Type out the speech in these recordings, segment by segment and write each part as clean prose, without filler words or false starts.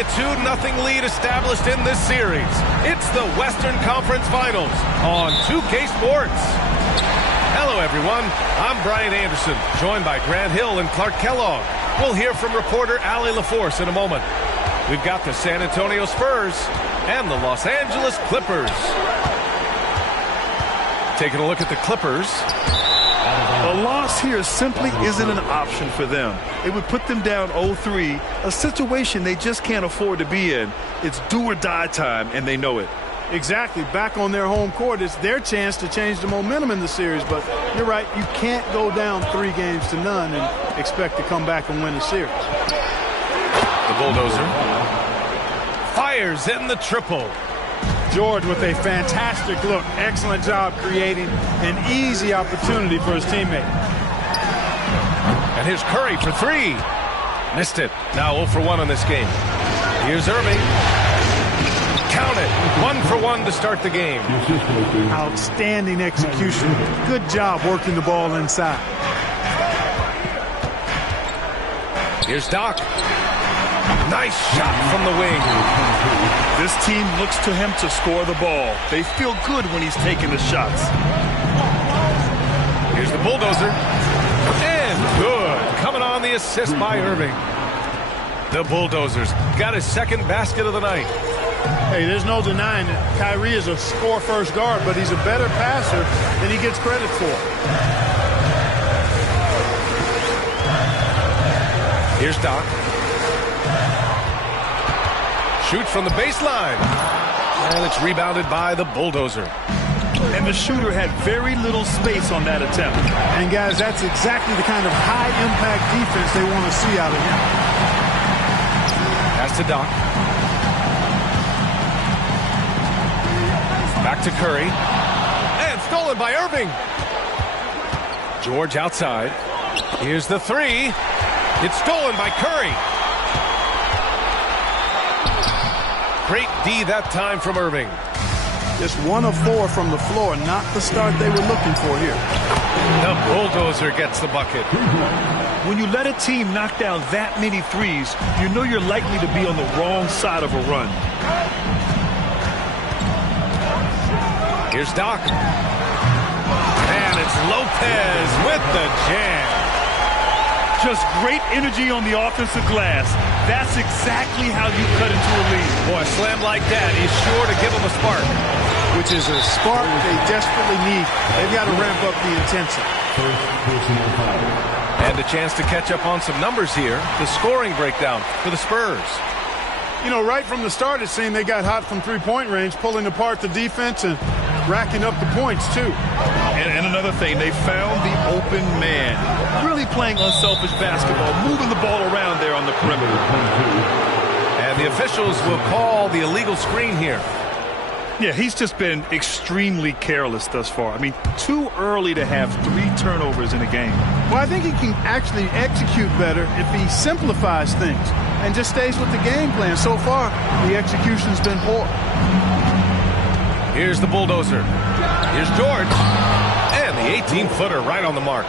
a 2-0 lead established in this series. It's the Western Conference Finals on 2K Sports. Hello, everyone. I'm Brian Anderson, joined by Grant Hill and Clark Kellogg. We'll hear from reporter Allie LaForce in a moment. We've got the San Antonio Spurs and the Los Angeles Clippers. Taking a look at the Clippers. A loss here simply isn't an option for them. It would put them down 0-3, a situation they just can't afford to be in. It's do or die time, and they know it. Exactly. Back on their home court, it's their chance to change the momentum in the series. But you're right, you can't go down 3-0 and expect to come back and win the series. The bulldozer fires in the triple. George with a fantastic look. Excellent job creating an easy opportunity for his teammate. And here's Curry for 3. Missed it. Now 0 for 1 on this game. Here's Irving. Count it. 1 for 1 to start the game. Outstanding execution. Good job working the ball inside. Here's Doc. Nice shot from the wing. This team looks to him to score the ball. They feel good when he's taking the shots. Here's the bulldozer. And good. Coming on the assist by Irving. The bulldozers got his second basket of the night. Hey, there's no denying that Kyrie is a score-first guard, but he's a better passer than he gets credit for. Here's Doc. Shoots from the baseline. And it's rebounded by the bulldozer. And the shooter had very little space on that attempt. And, guys, that's exactly the kind of high-impact defense they want to see out of him. Pass to Doc. Back to Curry. And stolen by Irving. George outside. Here's the 3. It's stolen by Curry. Great D that time from Irving. Just 1 of 4 from the floor, not the start they were looking for here. The bulldozer gets the bucket. When you let a team knock down that many threes, you know you're likely to be on the wrong side of a run. Here's Doc. And it's Lopez with the jam. Just great energy on the offensive glass. That's exactly how you cut into a lead. Boy, a slam like that is sure to give them a spark. Which is a spark they desperately need. They've got to ramp up the intensity. And a chance to catch up on some numbers here. The scoring breakdown for the Spurs. You know, right from the start, it seemed they got hot from three-point range, pulling apart the defense and racking up the points, too. And another thing, they found the open man. Really playing unselfish basketball, moving the ball around there on the perimeter. And the officials will call the illegal screen here. Yeah, he's just been extremely careless thus far. I mean, too early to have 3 turnovers in a game. Well, I think he can actually execute better if he simplifies things and just stays with the game plan. So far, the execution's been poor. Here's the bulldozer. Here's George. And the 18-footer right on the mark.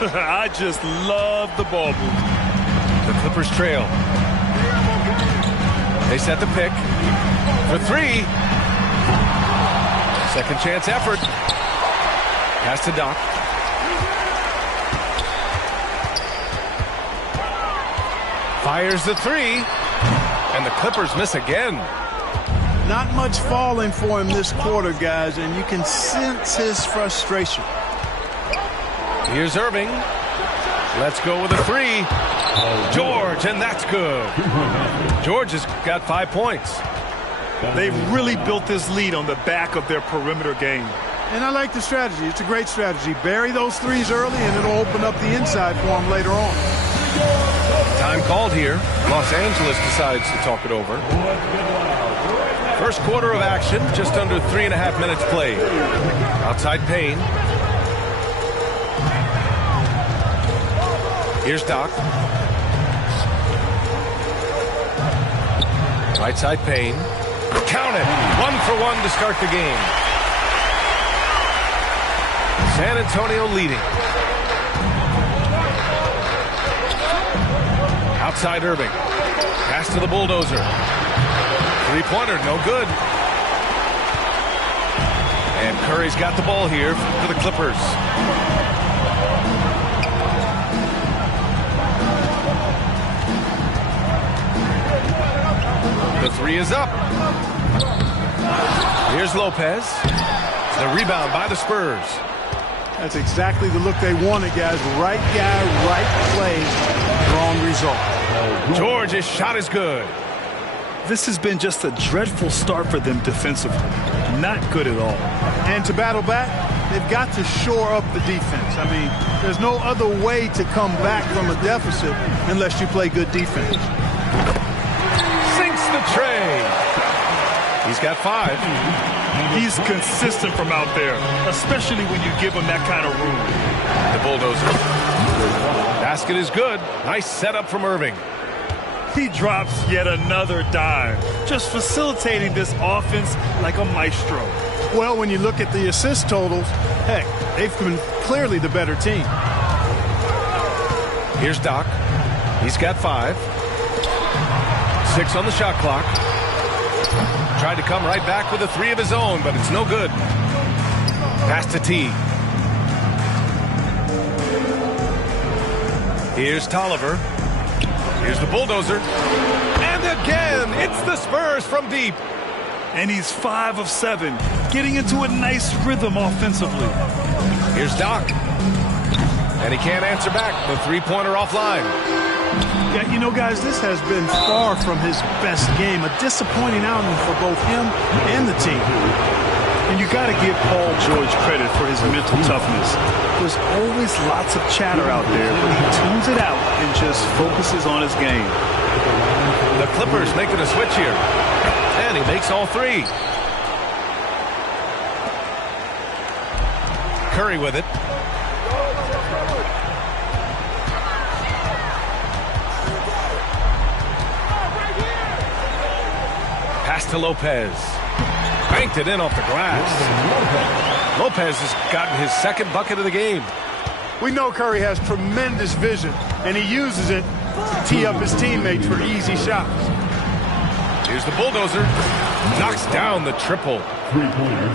I just love the ball movement. The Clippers trail. They set the pick for 3. Second chance effort. Pass to Doc. Fires the 3. And the Clippers miss again. Not much falling for him this quarter, guys, and you can sense his frustration. Here's Irving. Let's go with a 3. George, and that's good. George has got 5 points. They've really built this lead on the back of their perimeter game. And I like the strategy. It's a great strategy. Bury those threes early, and it'll open up the inside for them later on. Time called here. Los Angeles decides to talk it over. First quarter of action, just under 3.5 minutes played. Outside Payne. Here's Doc. Right side Payne. Count it. 1 for 1 to start the game. San Antonio leading. Outside Irving. Pass to the bulldozer. Three-pointer, no good. And Curry's got the ball here for the Clippers. The three is up. Here's Lopez. The rebound by the Spurs. That's exactly the look they wanted, guys. Right guy, right play, wrong result. George's shot is good. This has been just a dreadful start for them defensively. Not good at all. And to battle back, they've got to shore up the defense. I mean, there's no other way to come back from a deficit unless you play good defense. Sinks the tray. He's got 5. He's consistent from out there, especially when you give him that kind of room. The bulldozer. Basket is good. Nice setup from Irving. He drops yet another dime, just facilitating this offense like a maestro. Well, when you look at the assist totals, heck, they've been clearly the better team. Here's Doc. He's got 5. 6 on the shot clock. Tried to come right back with a 3 of his own, but it's no good. Pass to T. Here's Tolliver. Here's the bulldozer. And again, it's the Spurs from deep. And he's 5 of 7, getting into a nice rhythm offensively. Here's Doc. And he can't answer back. The three-pointer offline. Yeah, you know, guys, this has been far from his best game. A disappointing outing for both him and the team. And you got to give Paul George credit for his mental toughness. There's always lots of chatter out there, but he tunes it out and just focuses on his game. The Clippers making a switch here. And he makes all 3. Curry with it. Pass to Lopez. Banked it in off the glass. Lopez has gotten his 2nd bucket of the game. We know Curry has tremendous vision, and he uses it to tee up his teammates for easy shots. Here's the bulldozer. Knocks down the triple.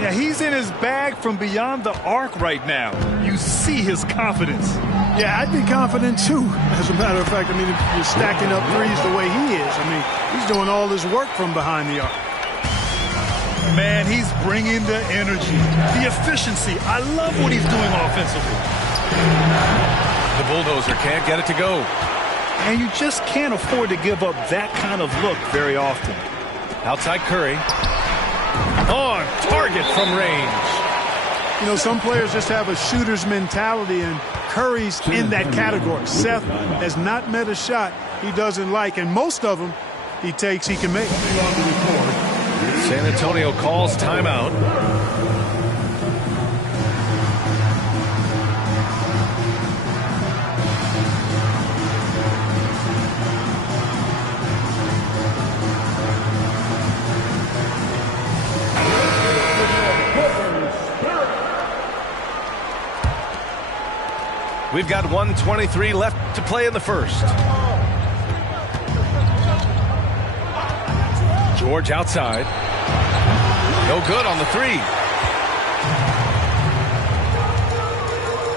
Yeah, he's in his bag from beyond the arc right now. You see his confidence. Yeah, I'd be confident too. As a matter of fact, I mean, if you're stacking up threes the way he is, I mean, he's doing all his work from behind the arc. Man, he's bringing the energy, the efficiency. I love what he's doing offensively. The bulldozer can't get it to go. And you just can't afford to give up that kind of look very often. Outside Curry. On target from range. You know, some players just have a shooter's mentality, and Curry's in that category. Seth has not met a shot he doesn't like, and most of them he takes he can make. San Antonio calls timeout. We've got 1:23 left to play in the first. George outside. No good on the 3.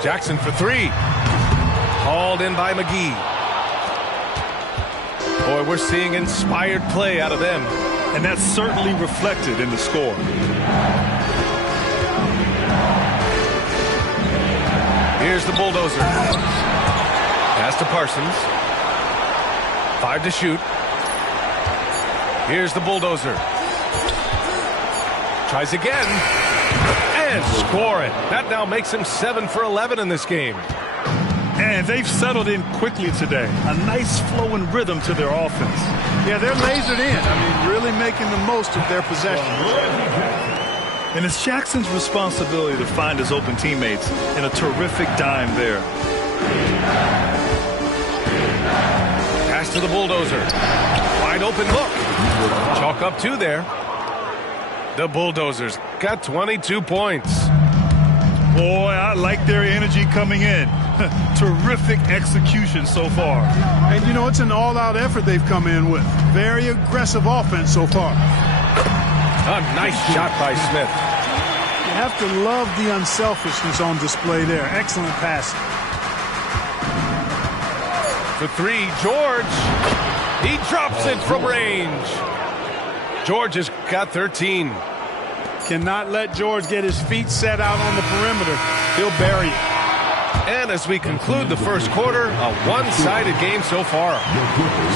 Jackson for 3. Hauled in by McGee. Boy, we're seeing inspired play out of them. And that's certainly reflected in the score. Here's the bulldozer. Pass to Parsons. 5 to shoot. Here's the bulldozer. Tries again. And score it. That now makes him 7 for 11 in this game. And they've settled in quickly today. A nice flowing rhythm to their offense. Yeah, they're lasered in. I mean, really making the most of their possession. And it's Jackson's responsibility to find his open teammates, and a terrific dime there. Pass to the bulldozer. Wide open look. Chalk up 2 there. The Bulldozers got 22 points. Boy, I like their energy coming in. Terrific execution so far. And, you know, it's an all-out effort they've come in with. Very aggressive offense so far. A nice shot by Smith. You have to love the unselfishness on display there. Excellent passing. For three, George. He drops it from range. George has got 13. Cannot let George get his feet set out on the perimeter. He'll bury it. And as we conclude the first quarter, a one-sided game so far.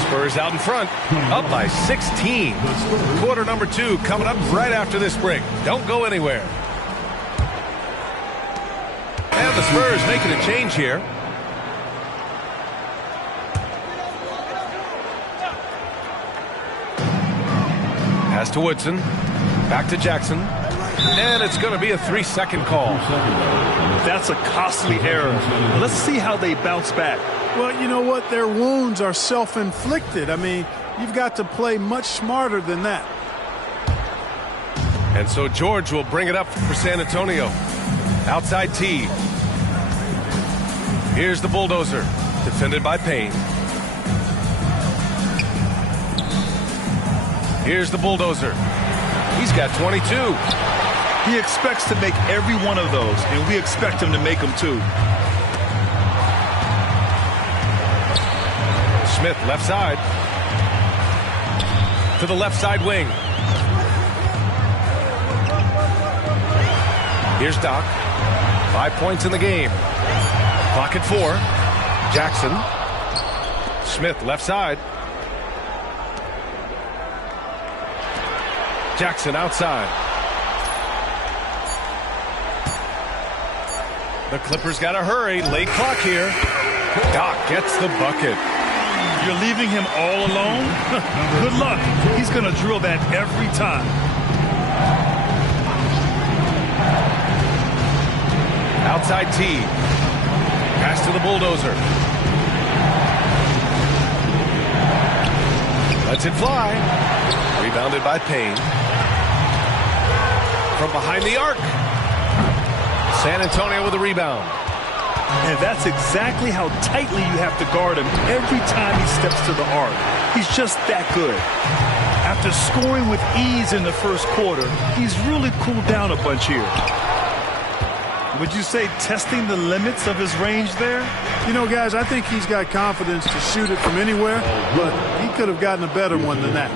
Spurs out in front, up by 16. Quarter number 2 coming up right after this break. Don't go anywhere. And the Spurs making a change here. Pass to Woodson. Back to Jackson. And it's going to be a 3-second call. That's a costly error. Let's see how they bounce back. Well, you know what? Their wounds are self-inflicted. I mean, you've got to play much smarter than that. And so George will bring it up for San Antonio. Outside T. Here's the bulldozer. Defended by Payne. Here's the bulldozer. He's got 22. He expects to make every one of those, and we expect him to make them too. Smith left side. To the left side wing. Here's Doc. 5 points in the game. Clock at 4. Jackson. Smith left side. Jackson outside. The Clippers got to hurry. Late clock here. Doc gets the bucket. You're leaving him all alone? Good luck. He's going to drill that every time. Outside T. Pass to the bulldozer. Lets it fly. Rebounded by Payne. From behind the arc. San Antonio with a rebound. And that's exactly how tightly you have to guard him every time he steps to the arc. He's just that good. After scoring with ease in the first quarter, he's really cooled down a bunch here. Would you say testing the limits of his range there? You know, guys, I think he's got confidence to shoot it from anywhere, but he could have gotten a better one than that.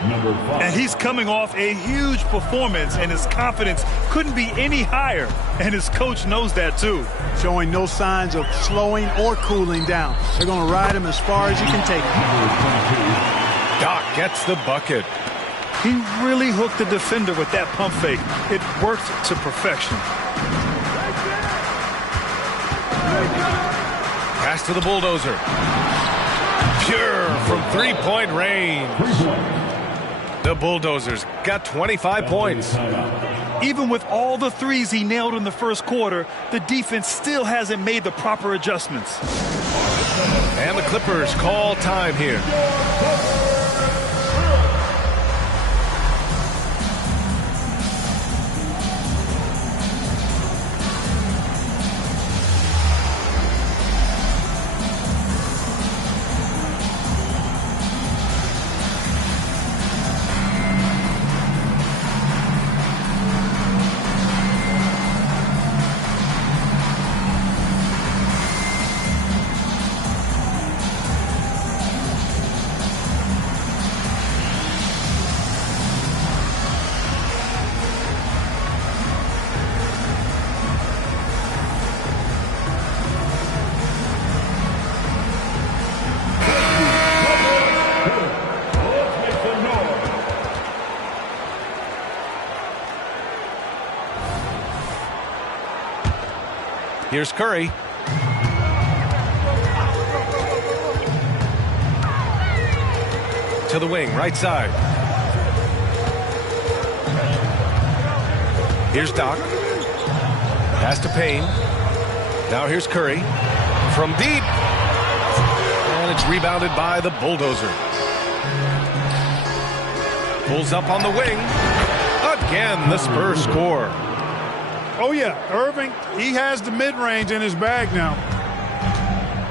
And he's coming off a huge performance, and his confidence couldn't be any higher. And his coach knows that, too. Showing no signs of slowing or cooling down. They're going to ride him as far as you can take him. Doc gets the bucket. He really hooked the defender with that pump fake. It worked to perfection. Pass to the bulldozer. Pure from three-point range. The Bulldozers got 25 points. Even with all the threes he nailed in the first quarter, the defense still hasn't made the proper adjustments. And the Clippers call time here. Here's Curry. To the wing, right side. Here's Doc. Pass to Payne. Now here's Curry. From deep. And it's rebounded by the Bulldozer. Pulls up on the wing. Again, the Spurs score. Oh, yeah, Irving, he has the mid-range in his bag now.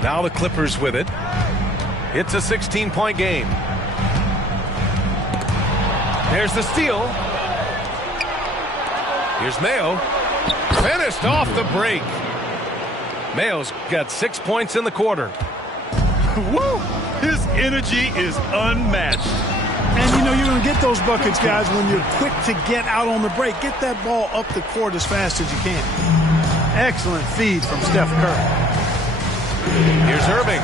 Now the Clippers with it. It's a 16-point game. There's the steal. Here's Mayo. Finished off the break. Mayo's got 6 points in the quarter. Woo! His energy is unmatched. And, you know, you're going to get those buckets, guys, when you're quick to get out on the break. Get that ball up the court as fast as you can. Excellent feed from Steph Curry. Here's Irving.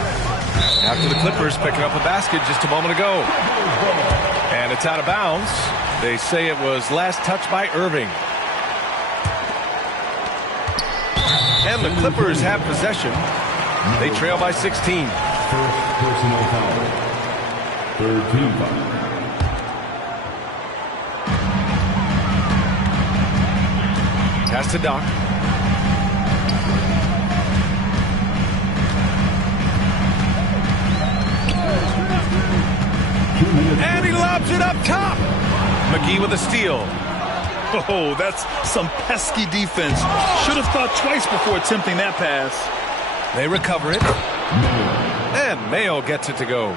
After the Clippers picking up a basket just a moment ago. And it's out of bounds. They say it was last touched by Irving. And the Clippers have possession. They trail by 16. First personal foul. Third team foul. Pass to Doc. And he lobs it up top. McGee with a steal. Oh, that's some pesky defense. Should have thought twice before attempting that pass. They recover it. And Mayo gets it to go.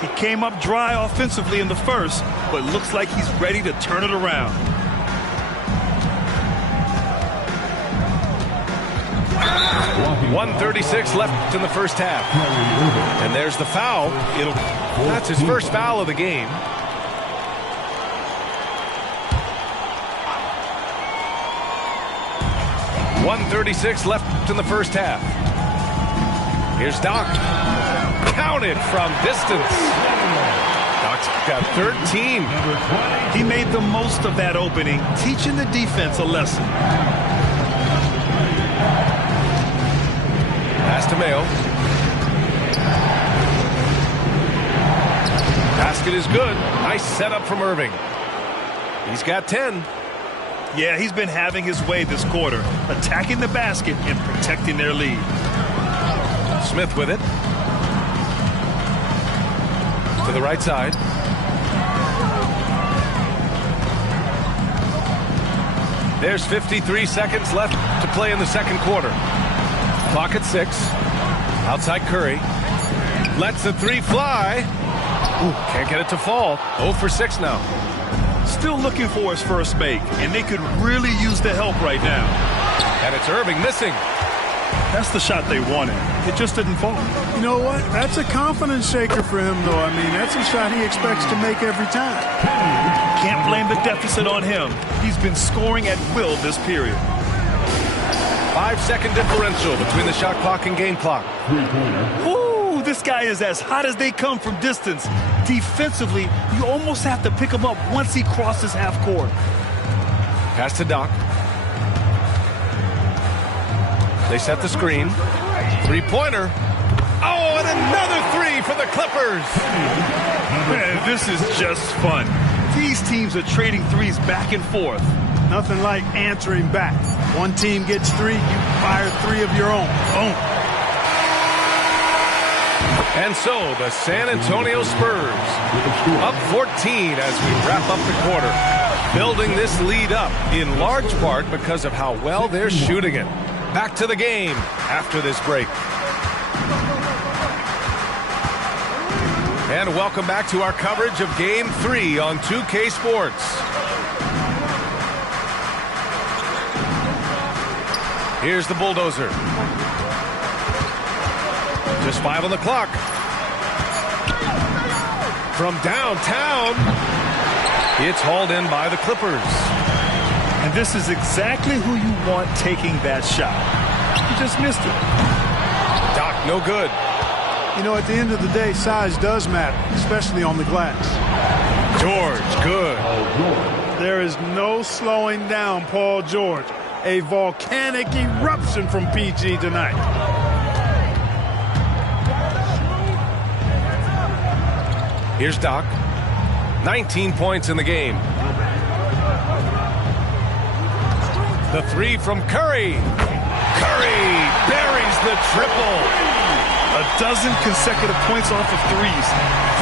He came up dry offensively in the first, but looks like he's ready to turn it around. .136 left in the first half. And there's the foul. That's his first foul of the game. .136 left in the first half. Here's Doc. Counted from distance. Doc's got 13. He made the most of that opening, teaching the defense a lesson. Pass to Mayo. Basket is good. Nice setup from Irving. He's got 10. Yeah, he's been having his way this quarter, attacking the basket and protecting their lead. Smith with it. To the right side. There's 53 seconds left to play in the second quarter. Clock at 6. Outside Curry. Lets the three fly. Ooh, can't get it to fall. 0 for 6 now. Still looking for his first make, and they could really use the help right now. And it's Irving missing. That's the shot they wanted. It just didn't fall. You know what? That's a confidence shaker for him, though. I mean, that's a shot he expects to make every time. Can't blame the deficit on him. He's been scoring at will this period. 5-second differential between the shot clock and game clock. Ooh, this guy is as hot as they come from distance. Defensively, you almost have to pick him up once he crosses half court. Pass to Doc. They set the screen. Three-pointer. Oh, and another three for the Clippers. Man, this is just fun. These teams are trading threes back and forth. Nothing like answering back. One team gets 3, you fire 3 of your own. Boom. And so the San Antonio Spurs up 14 as we wrap up the quarter. Building this lead up in large part because of how well they're shooting it. Back to the game after this break. And welcome back to our coverage of Game 3 on 2K Sports. Here's the bulldozer. Just 5 on the clock. From downtown, it's hauled in by the Clippers. And this is exactly who you want taking that shot. He just missed it. Doc, no good. You know, at the end of the day, size does matter, especially on the glass. George, good. There is no slowing down Paul George. A volcanic eruption from PG tonight. Here's Doc. 19 points in the game. The three from Curry. Curry buries the triple. A dozen consecutive points off of threes.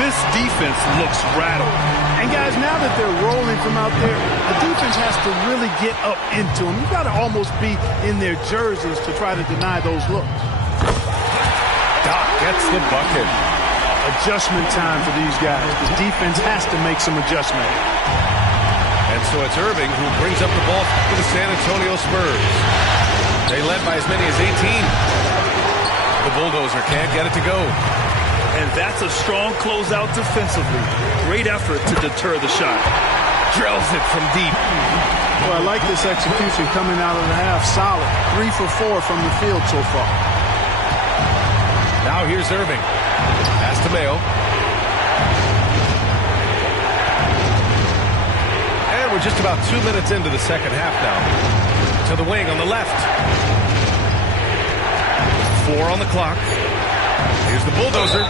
This defense looks rattled. And guys, now that they're rolling from out there, the defense has to really get up into them. You've got to almost be in their jerseys to try to deny those looks. gets the bucket. Adjustment time for these guys. The defense has to make some adjustment. And so it's Irving who brings up the ball for the San Antonio Spurs. They led by as many as 18. The Bulldozer can't get it to go. And that's a strong closeout defensively. Great effort to deter the shot. Drills it from deep. Well, I like this execution coming out of the half. Solid. 3 for 4 from the field so far. Now here's Irving. Pass to Mayo. And we're just about 2 minutes into the second half now. To the wing on the left. 4 on the clock. Here's the Bulldozer.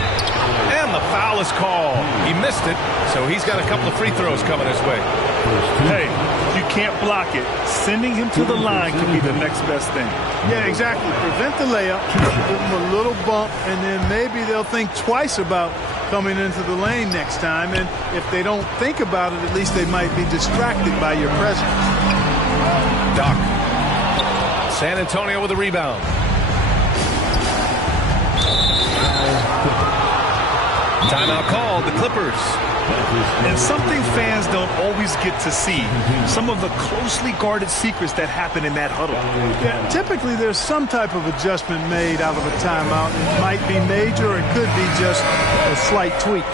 And the foul is called. He missed it, so he's got a couple of free throws coming his way. Hey, you can't block it. Sending him to the line could be the next best thing. Yeah, exactly. Prevent the layup, give them a little bump, and then maybe they'll think twice about coming into the lane next time. And if they don't think about it, at least they might be distracted by your presence. Doc. San Antonio with a rebound. Timeout called, the Clippers. And something fans don't always get to see, some of the closely guarded secrets that happen in that huddle. Yeah, typically there's some type of adjustment made out of a timeout. It might be major or it could be just a slight tweak.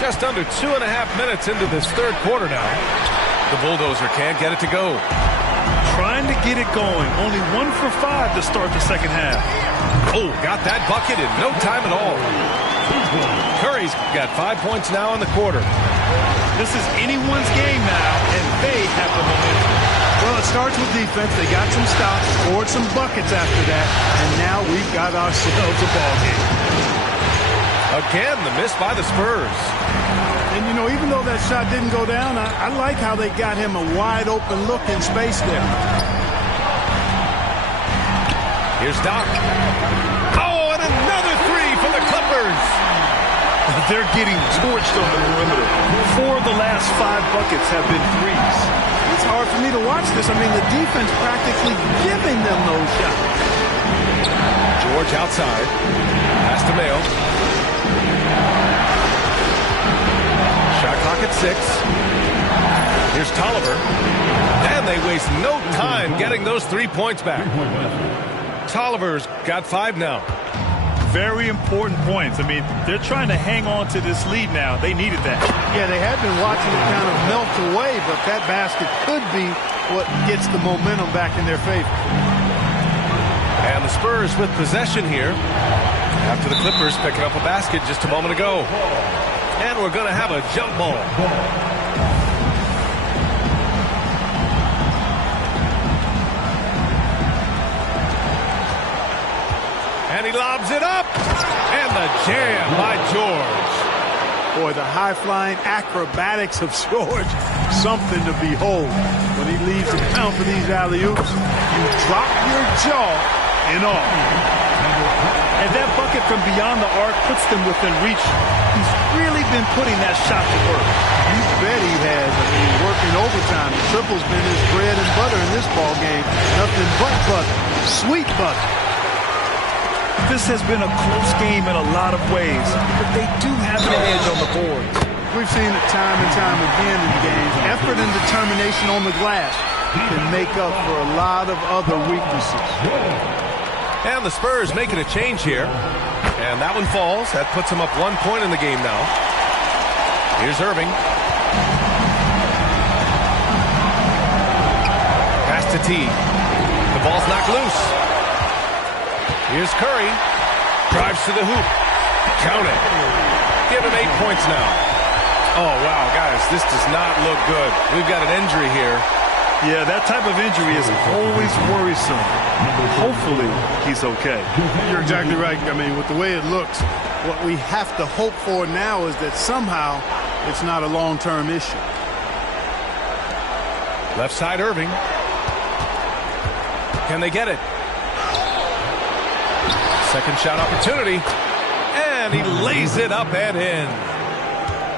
Just under 2.5 minutes into this third quarter now. The Bulldozer can't get it to go. Trying to get it going. Only 1 for 5 to start the second half. Oh, got that bucket in no time at all. Curry's got 5 points now in the quarter. This is anyone's game now, and they have the momentum. Well, it starts with defense. They got some stops, scored some buckets after that, and now we've got ourselves a ball game. Again, the miss by the Spurs. And, you know, even though that shot didn't go down, I like how they got him a wide-open look in space there. Here's Doc. Oh, and another three for the Clippers. They're getting torched on the perimeter. 4 of the last 5 buckets have been threes. It's hard for me to watch this. I mean, the defense practically giving them those shots. George outside. Pass to Mayo. Shot clock at 6. Here's Tolliver. And they waste no time getting those 3 points back. Tolliver's got 5 now. Very important points. I mean, they're trying to hang on to this lead now. They needed that. Yeah, they had been watching it kind of melt away, but that basket could be what gets the momentum back in their favor. And the Spurs with possession here after the Clippers picking up a basket just a moment ago. And we're going to have a jump ball. And he lobs it up. And the jam by George. Boy, the high-flying acrobatics of George, something to behold. When he leaves the pound for these alley-oops, you drop your jaw and all. And that bucket from beyond the arc puts them within reach. He's really been putting that shot to work. You bet he has. I mean, working overtime. The triple's been his bread and butter in this ball game. Nothing but butter. Sweet butter. This has been a close game in a lot of ways, but they do have an edge on the board. We've seen it time and time again in games. Effort and determination on the glass can make up for a lot of other weaknesses. And the Spurs making a change here. And that one falls. That puts them up 1 point in the game now. Here's Irving. Pass to T. The ball's knocked loose. Here's Curry. Drives to the hoop. Count it. Give him 8 points now. Oh, wow, guys, this does not look good. We've got an injury here. Yeah, that type of injury is always worrisome. Hopefully, he's okay. You're exactly right. I mean, with the way it looks, what we have to hope for now is that somehow it's not a long-term issue. Left side, Irving. Can they get it? Second shot opportunity. And he lays it up and in.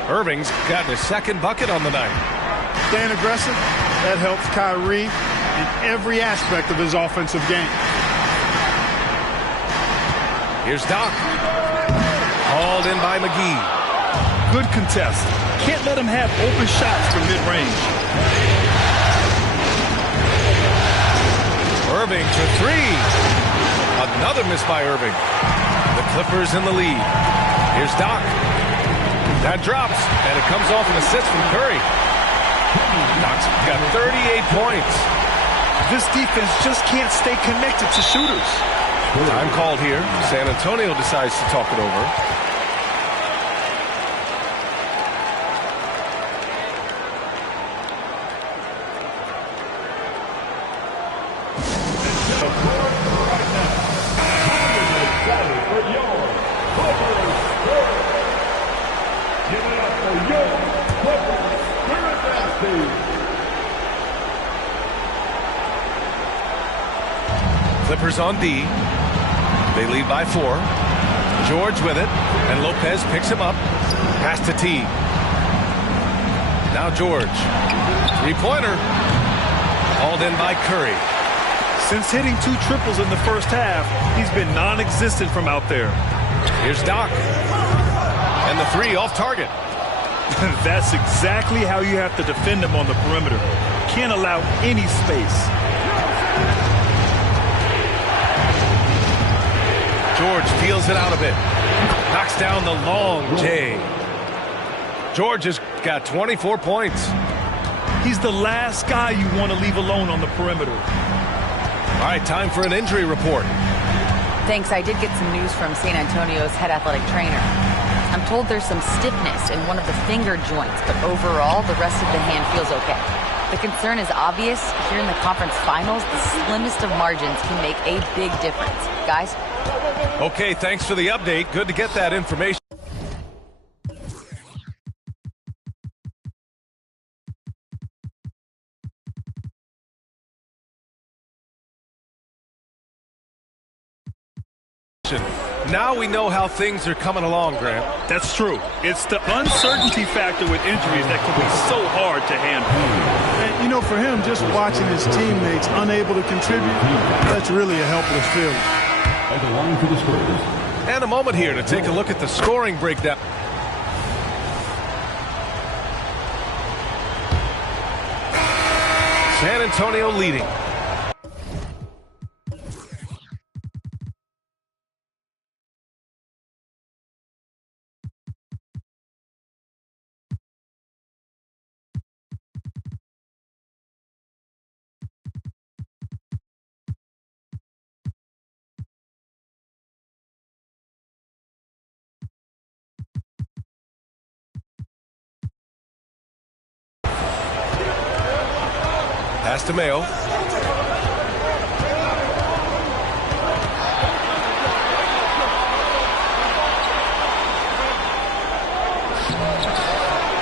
Irving's gotten his second bucket on the night. Staying aggressive, that helps Kyrie in every aspect of his offensive game. Here's Doc. Hauled in by McGee. Good contest. Can't let him have open shots from mid-range. Irving for three. Another miss by Irving. The Clippers in the lead. Here's Doc. That drops, and it comes off an assist from Curry. Doc's got 38 points. This defense just can't stay connected to shooters. Time called here. San Antonio decides to talk it over. Clippers on D. They lead by 4. George with it, and Lopez picks him up. Pass to T. Now George. Three-pointer. Hauled in by Curry. Since hitting 2 triples in the first half, he's been non-existent from out there. Here's Doc. And the three off target. That's exactly how you have to defend him on the perimeter. Can't allow any space. George feels it out a bit. Knocks down the long J. George has got 24 points. He's the last guy you want to leave alone on the perimeter. All right, time for an injury report. Thanks. I did get some news from San Antonio's head athletic trainer. I'm told there's some stiffness in one of the finger joints, but overall, the rest of the hand feels okay. The concern is obvious. Here in the conference finals, the slimmest of margins can make a big difference. Guys? Okay, thanks for the update. Good to get that information. Now we know how things are coming along, Grant. That's true. It's the uncertainty factor with injuries that can be so hard to handle. And, you know, for him, just watching his teammates unable to contribute, that's really a helpless feeling. At the line for the Spurs. And a moment here to take a look at the scoring breakdown. San Antonio leading. Pass to Mayo.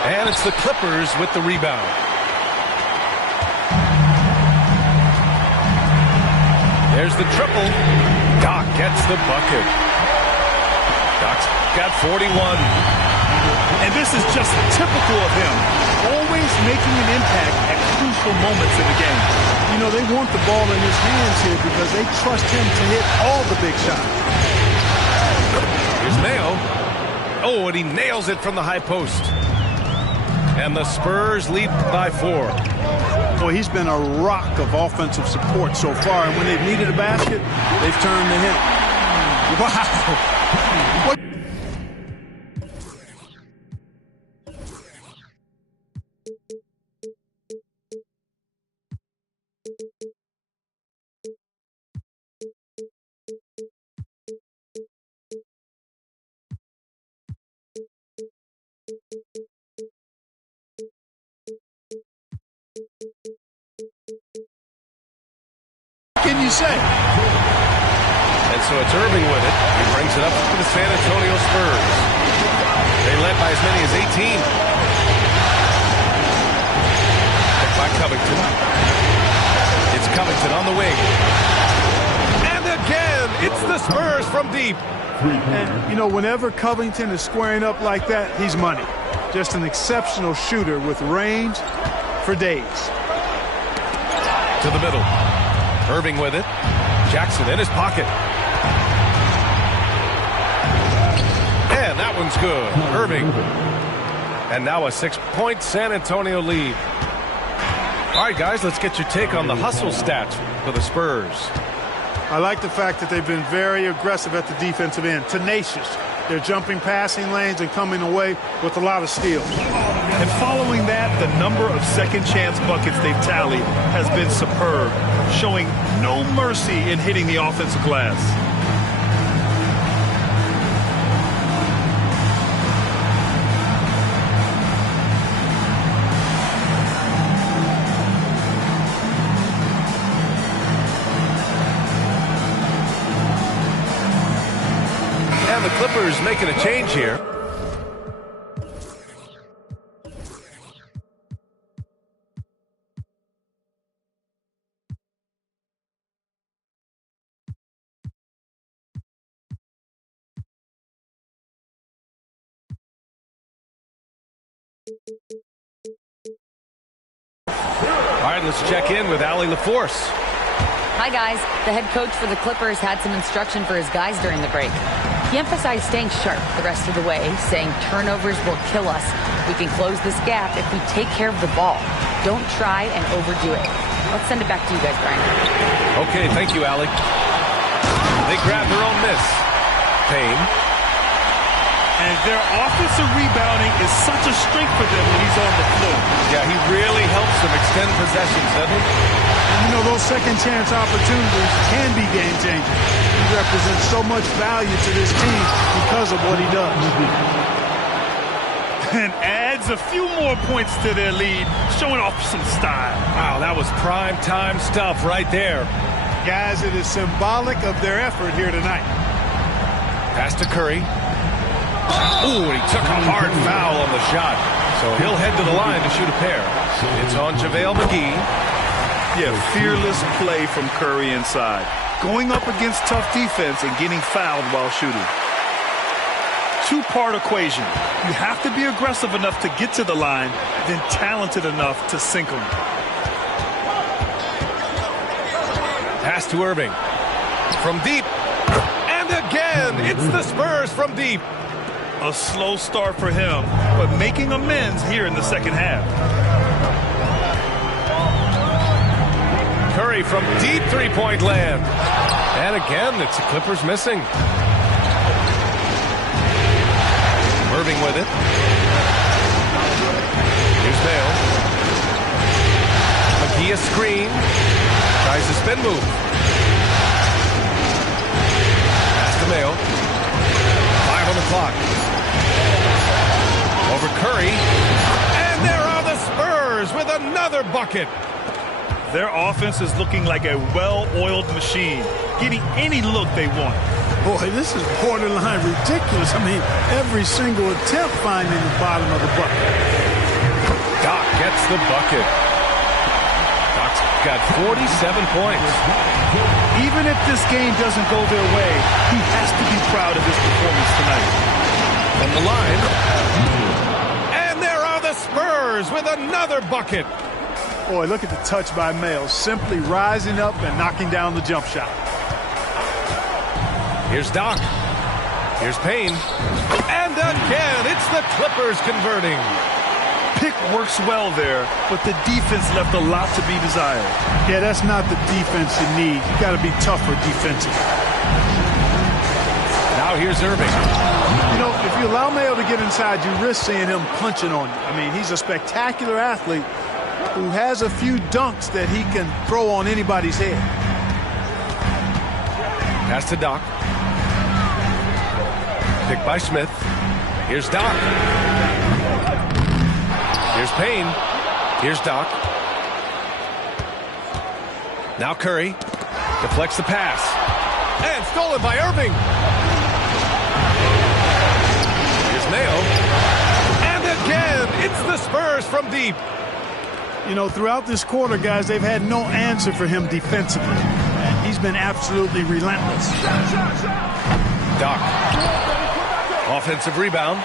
And it's the Clippers with the rebound. There's the triple. Doc gets the bucket. Doc's got 41. And this is just typical of him. Always making an impact at crucial moments in the game. You know, they want the ball in his hands here because they trust him to hit all the big shots. Here's Mayo. Oh, and he nails it from the high post. And the Spurs lead by 4. Boy, he's been a rock of offensive support so far, and when they've needed a basket, they've turned to him. Wow. What? Can you say? And so it's Irving with it. He brings it up for the San Antonio Spurs. They led by as many as 18. Picked by Covington. It's Covington on the wing. And again, it's the Spurs from deep. And, you know, whenever Covington is squaring up like that, he's money. Just an exceptional shooter with range for days. To the middle. Irving with it. Jackson in his pocket. And that one's good. Irving. And now a 6-point San Antonio lead. All right, guys, let's get your take on the hustle stats for the Spurs. I like the fact that they've been very aggressive at the defensive end, tenacious. They're jumping passing lanes and coming away with a lot of steals. And following that, the number of second chance buckets they've tallied has been superb, showing no mercy in hitting the offensive glass. And the Clippers making a change here. All right, let's check in with Allie LaForce. Hi, guys. The head coach for the Clippers had some instruction for his guys during the break. He emphasized staying sharp the rest of the way, saying turnovers will kill us. We can close this gap if we take care of the ball. Don't try and overdo it. Let's send it back to you guys, Brian. Okay, thank you, Allie. They grab their own miss. Payne. And their offensive rebounding is such a strength for them when he's on the floor. Yeah, he really helps them extend possessions, doesn't he? And you know, those second chance opportunities can be game changers. He represents so much value to this team because of what he does. And adds a few more points to their lead, showing off some style. Wow, that was prime time stuff right there. Guys, it is symbolic of their effort here tonight. Pass to Curry. Ooh, and he took a hard foul on the shot. So he'll head to the line to shoot a pair. It's on JaVale McGee. Yeah, fearless play from Curry inside. Going up against tough defense and getting fouled while shooting. Two-part equation. You have to be aggressive enough to get to the line, then talented enough to sink them. Pass to Irving. From deep. And again, it's the Spurs from deep. A slow start for him, but making amends here in the second half. Curry from deep three-point land. And again, it's the Clippers missing. Irving with it. Here's Bale. McGee a screen. Tries the spin move. Pass to Bale. 5 on the clock. Over Curry. And there are the Spurs with another bucket. Their offense is looking like a well-oiled machine, getting any look they want. Boy, this is borderline ridiculous. I mean, every single attempt finding the bottom of the bucket. Doc gets the bucket. Doc's got 47 points. Even if this game doesn't go their way, he has to be proud of his performance tonight. From the line. And there are the Spurs with another bucket. Boy, look at the touch by Mail, simply rising up and knocking down the jump shot. Here's Doc. Here's Payne. And again, it's the Clippers converting. Pick works well there, but the defense left a lot to be desired. Yeah, that's not the defense you need. You got to be tougher defensively. Now here's Irving. You know, if you allow Mayo to get inside, you risk seeing him punching on you. I mean, he's a spectacular athlete who has a few dunks that he can throw on anybody's head. Pass to Doc. Picked by Smith. Here's Doc. Here's Payne. Here's Doc. Now Curry deflects the pass. And stolen by Irving. Here's Mayo. And again, it's the Spurs from deep. You know, throughout this quarter, guys, they've had no answer for him defensively. And he's been absolutely relentless. Doc. Offensive rebound.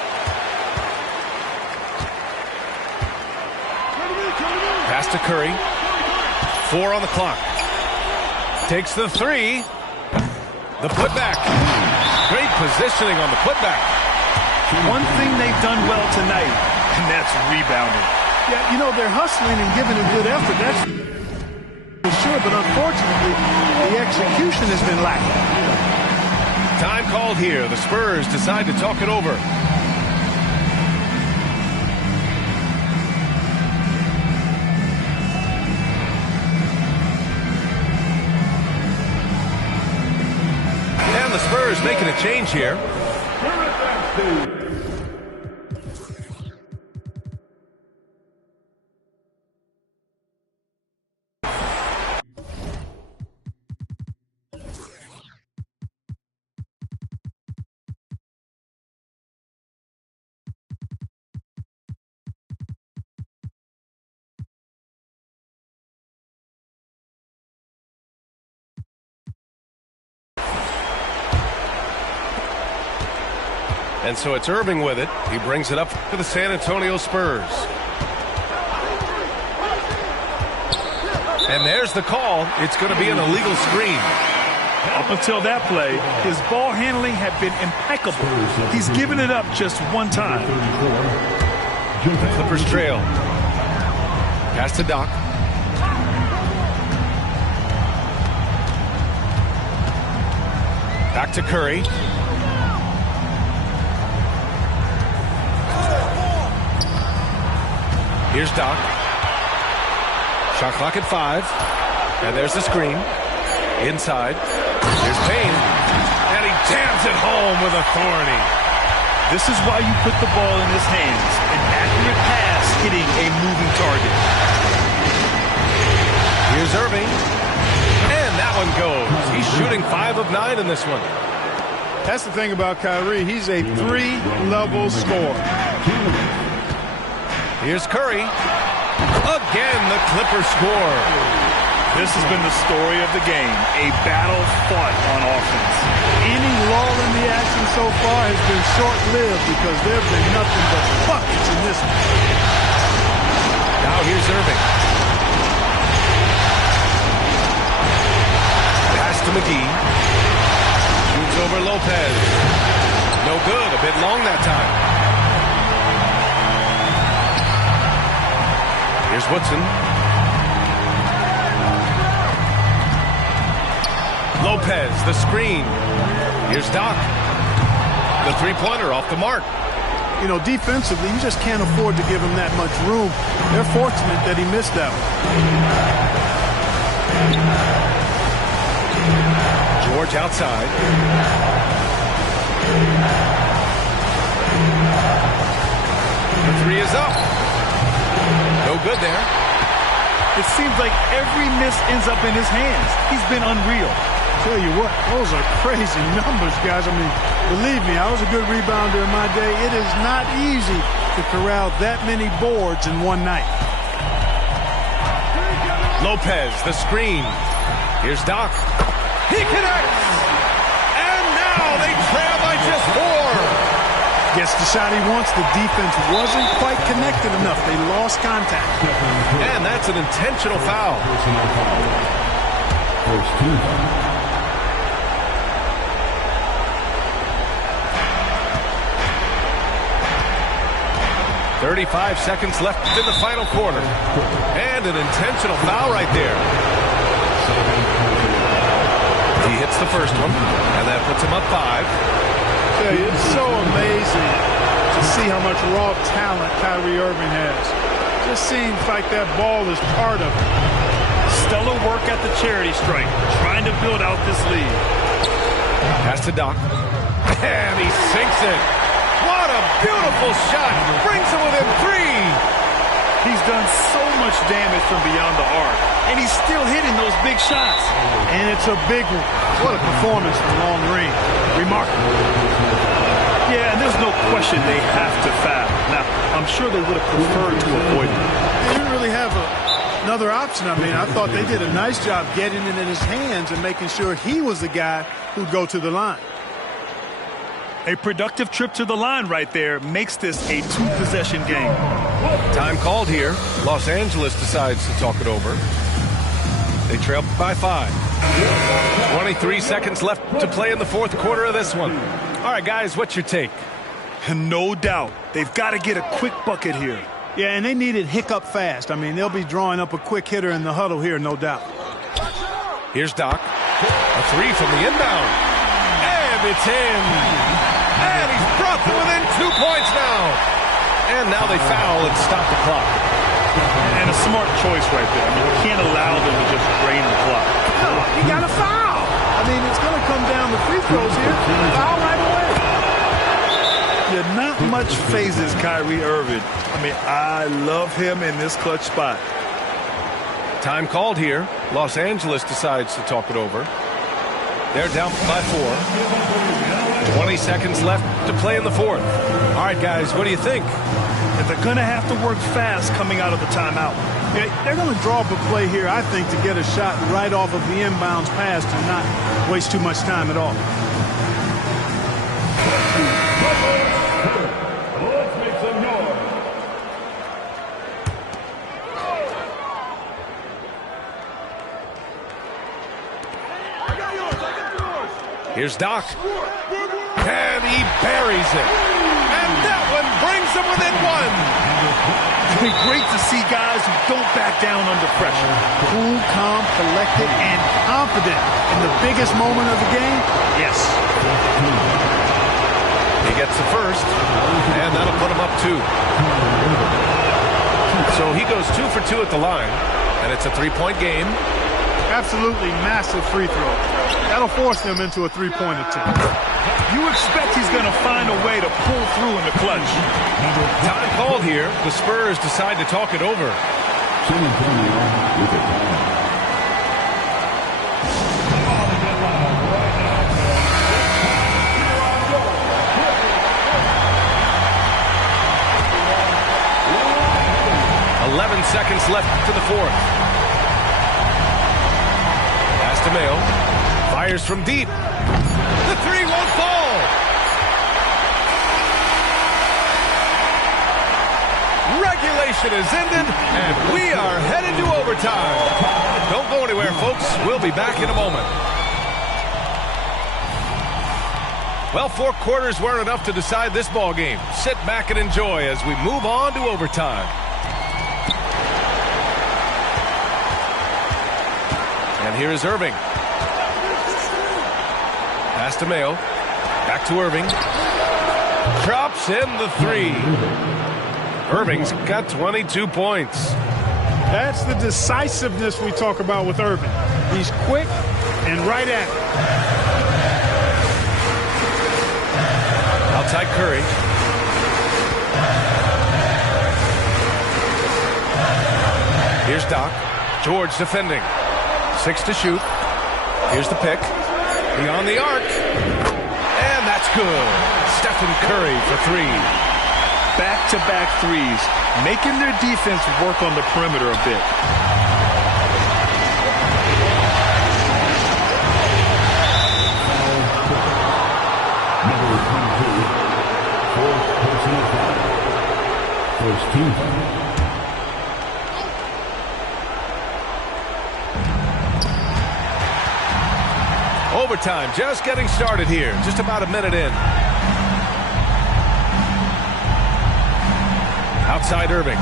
Pass to Curry. 4 on the clock. Takes the 3. The putback. Great positioning on the putback. One thing they've done well tonight, and that's rebounding. Yeah, you know, they're hustling and giving a good effort. That's for sure, but unfortunately, the execution has been lacking. Time called here. The Spurs decide to talk it over. And the Spurs making a change here. And so it's Irving with it. He brings it up to the San Antonio Spurs. And there's the call. It's going to be an illegal screen. Up until that play, his ball handling had been impeccable. He's given it up just one time. The Clippers trail. Pass to Doc. Back to Curry. Here's Doc. Shot clock at 5. And there's the screen. Inside. Here's Payne. And he jams it home with authority. This is why you put the ball in his hands. An accurate pass hitting a moving target. Here's Irving. And that one goes. He's shooting 5 of 9 in this one. That's the thing about Kyrie. He's a 3-level scorer. Here's Curry. Again, the Clippers score. This has been the story of the game. A battle fought on offense. Any lull in the action so far has been short-lived because there have been nothing but buckets in this one. Now here's Irving. Pass to McGee. Shoots over Lopez. No good. A bit long that time. Here's Woodson. Lopez, the screen. Here's Doc. The three-pointer off the mark. You know, defensively, you just can't afford to give him that much room. They're fortunate that he missed that one. George outside. The 3 is up. No good there. It seems like every miss ends up in his hands. He's been unreal. Tell you what, those are crazy numbers, guys. I mean, believe me, I was a good rebounder in my day. It is not easy to corral that many boards in one night. Lopez, the screen. Here's Doc. He connects! And now they trail by just 4. Gets the shot he wants. The defense wasn't quite connected enough. They lost contact. And that's an intentional foul. Personal foul. First team foul. 35 seconds left in the final quarter. And an intentional foul right there. He hits the first one, and that puts him up 5. It's so amazing to see how much raw talent Kyrie Irving has. Just seems like that ball is part of it. Stellar work at the charity stripe, trying to build out this lead. Pass to Doc. And he sinks it. What a beautiful shot. Brings him within 3. He's done so much damage from beyond the arc, and he's still hitting those big shots. And it's a big one. What a performance from long range. Remarkable. Yeah, and there's no question they have to foul. Now, I'm sure they would have preferred to avoid it. They didn't really have another option. I mean, I thought they did a nice job getting it in his hands and making sure he was the guy who'd go to the line. A productive trip to the line right there makes this a 2-possession game. Time called here. Los Angeles decides to talk it over. They trail by 5. 23 seconds left to play in the fourth quarter of this one. All right, guys, what's your take? No doubt. They've got to get a quick bucket here. Yeah, and they need it hiccup fast. I mean, they'll be drawing up a quick hitter in the huddle here, no doubt. Here's Doc. A 3 from the inbound. And it's in. And he's brought them within 2 points now. And now they foul and stop the clock. And a smart choice right there. I mean, you can't allow them to just drain the clock. No, you got to foul. I mean, it's going to come down to free throws here. Foul right away. Yeah, not much phases Kyrie Irving. I mean, I love him in this clutch spot. Time called here. Los Angeles decides to talk it over. They're down by 4. 20 seconds left to play in the fourth. All right, guys, what do you think? And they're going to have to work fast coming out of the timeout. Yeah, they're going to draw up a play here, I think, to get a shot right off of the inbounds pass to not waste too much time at all. Let's make some noise. Here's Doc. And he buries it. And that one brings them within 1. Great to see guys who don't back down under pressure. Cool, calm, collected, and confident in the biggest moment of the game. Yes. He gets the first, and that'll put him up 2. So he goes 2 for 2 at the line, and it's a 3-point game. Absolutely massive free throw. That'll force them into a three-point attempt. You expect he's going to find a way to pull through in the clutch. Time called here. The Spurs decide to talk it over. San Antonio with a time. 11 seconds left to the fourth. Mayo fires from deep. The 3 won't fall. Regulation is ended, and we are headed to overtime. Don't go anywhere, folks. We'll be back in a moment. Well, 4 quarters weren't enough to decide this ball game. Sit back and enjoy as we move on to overtime. And here is Irving. Pass to Mayo. Back to Irving. Drops in the 3. Irving's got 22 points. That's the decisiveness we talk about with Irving. He's quick and right at it. Outside Curry. Here's Doc. George defending. 6 to shoot. Here's the pick. Beyond the arc. And that's good. Stephen Curry for 3. Back-to-back threes, making their defense work on the perimeter a bit. Number 22, fourth personal foul. First team foul. Overtime just getting started here. Just about a minute in. Outside Irving.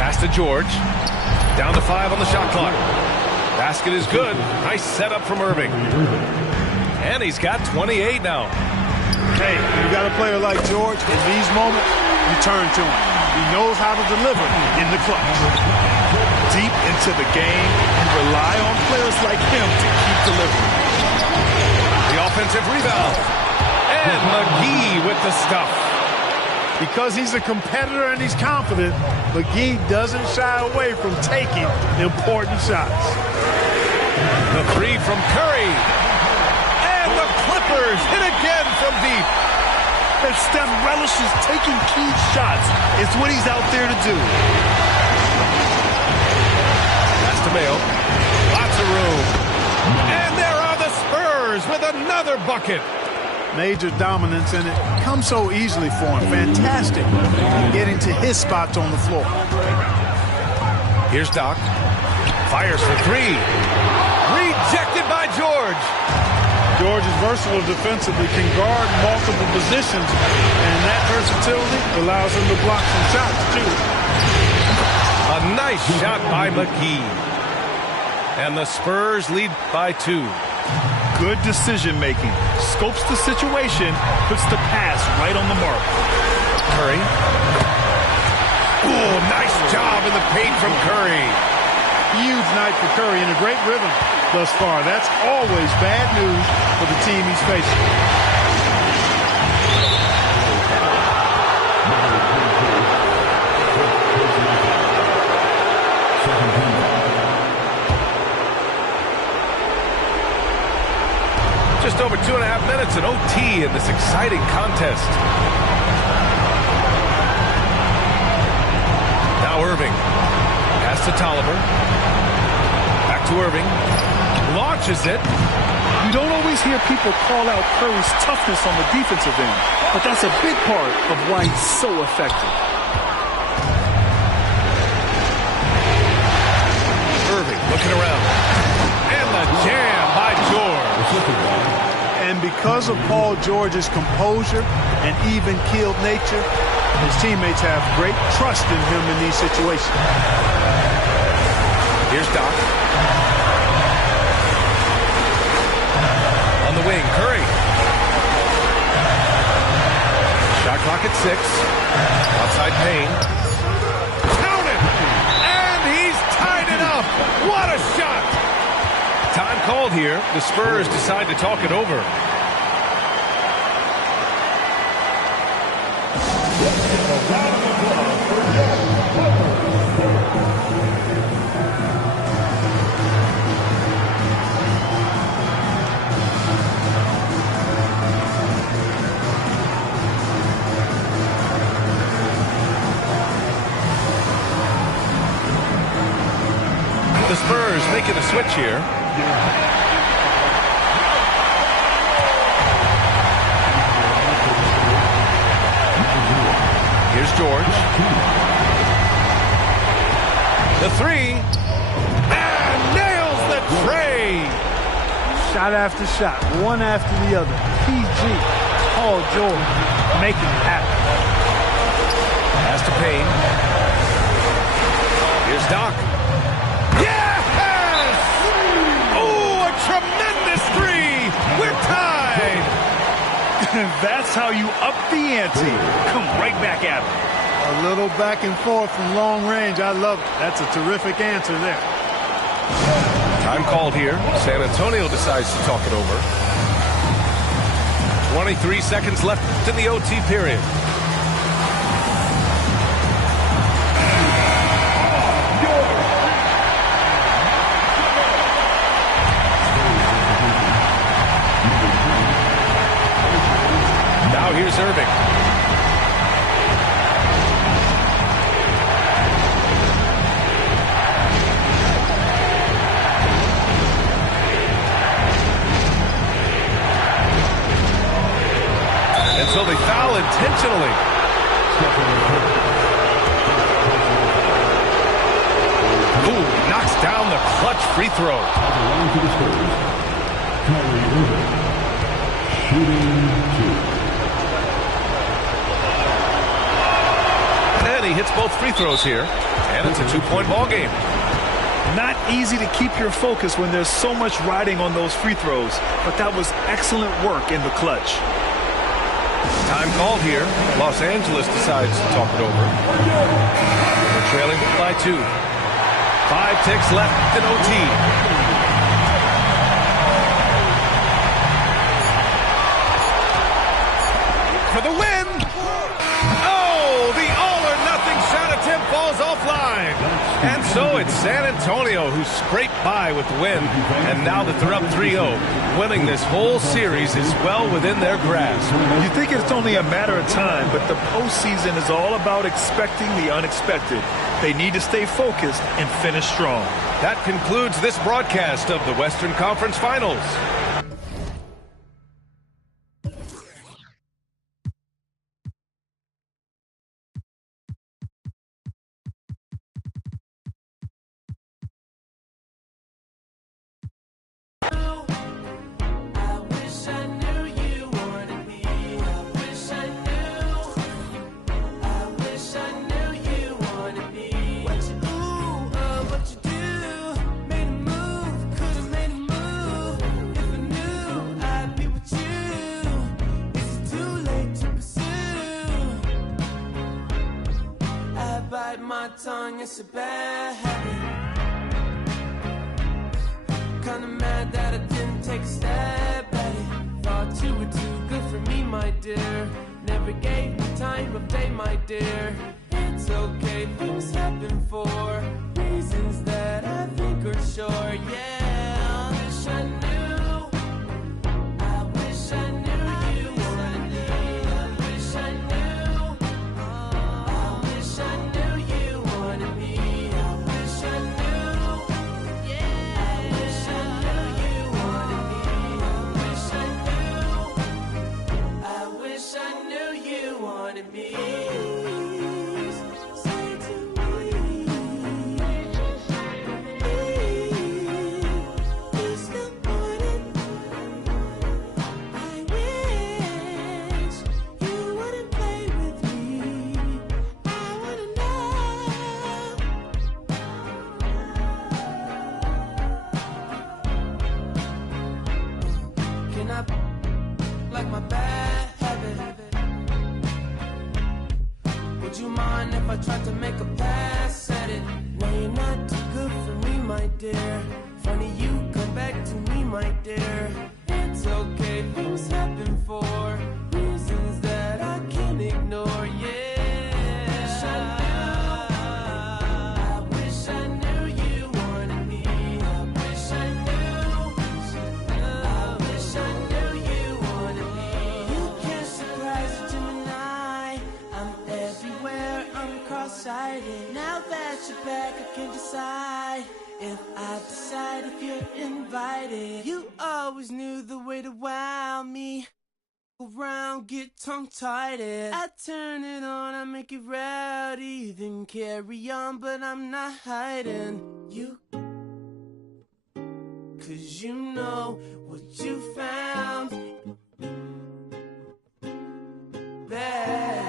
Pass to George. Down to 5 on the shot clock. Basket is good. Nice setup from Irving. And he's got 28 now. Hey, you got a player like George, in these moments, you turn to him. He knows how to deliver in the clutch. Deep into the game, you rely on players like him to keep delivering. The offensive rebound. And McGee with the stuff. Because he's a competitor and he's confident, McGee doesn't shy away from taking important shots. The 3 from Curry. And the Clippers hit again from deep. And Steph relishes taking key shots. It's what he's out there to do. Pass to Mayo. Lots of room. And there are the Spurs with another bucket. major dominance, and it comes so easily for him. Fantastic getting to his spots on the floor. Here's Doc. Fires for three. Rejected by George. George is versatile defensively, can guard multiple positions, and that versatility allows him to block some shots, too. A nice shot by McGee. And the Spurs lead by 2. Good decision-making. Scopes the situation, puts the pass right on the mark. Curry. Ooh, nice job in the paint from Curry. Huge night for Curry and a great rhythm thus far. That's always bad news for the team he's facing. Just over 2.5 minutes in OT in this exciting contest. Now Irving. Pass to Tolliver. Back to Irving. Launches it. You don't always hear people call out Curry's toughness on the defensive end, but that's a big part of why he's so effective. Irving looking around. And the jam by George. And because of Paul George's composure and even-keeled nature, his teammates have great trust in him in these situations. Here's Doc. On the wing, Curry. Shot clock at 6. Outside Payne. Count it! And he's tied it up! What a shot! Time called here. The Spurs decide to talk it over. The Spurs making a switch here. Here's George. The three. And nails the tray. Shot after shot, one after the other. PG, Paul George, making it happen. Pass to Payne. Here's Doc. Yes! Oh, a tremendous three. We're tied. That's how you up the ante. Come right back at him. A little back and forth from long range. I love it. That's a terrific answer there. Time called here. San Antonio decides to talk it over. 23 seconds left in the OT period. Now here's Irving. And so they foul intentionally. Ooh, knocks down the clutch free throw. And he hits both free throws here. And it's a two-point ball game. Not easy to keep your focus when there's so much riding on those free throws, but that was excellent work in the clutch. Time called here. Los Angeles decides to talk it over. They're trailing by 2. 5 ticks left in OT. For the win! Oh, the all-or-nothing shot attempt falls offline. And so it's San Antonio who scraped by with the win. And now that they're up 3-0, winning this whole series is well within their grasp. You think it's only a matter of time, but the postseason is all about expecting the unexpected. They need to stay focused and finish strong. That concludes this broadcast of the Western Conference Finals. tongue, it's a bad habit. Kinda mad that I didn't take a step at it. Thought you were too good for me, my dear. Never gave me time of day, my dear. It's okay, things happen for reasons that I think are sure. Yeah, I wish I knew. I wish I knew you wanted me. I wish I knew. I wish I knew you wanted me. I wish I knew. Yeah, I wish I knew you wanted me. I wish I knew you wanted me. Like my bad habit. Would you mind if I tried to make a pass at it? No, you're not too good for me, my dear. Funny you come back to me, my dear. It's okay, things happen for reasons that I can't ignore. Yeah. Now that you're back, I can decide if I decide if you're invited. You always knew the way to wow me. Around, get tongue-tied. I turn it on, I make it rowdy, then carry on, but I'm not hiding. You, 'cause you know what you found bad.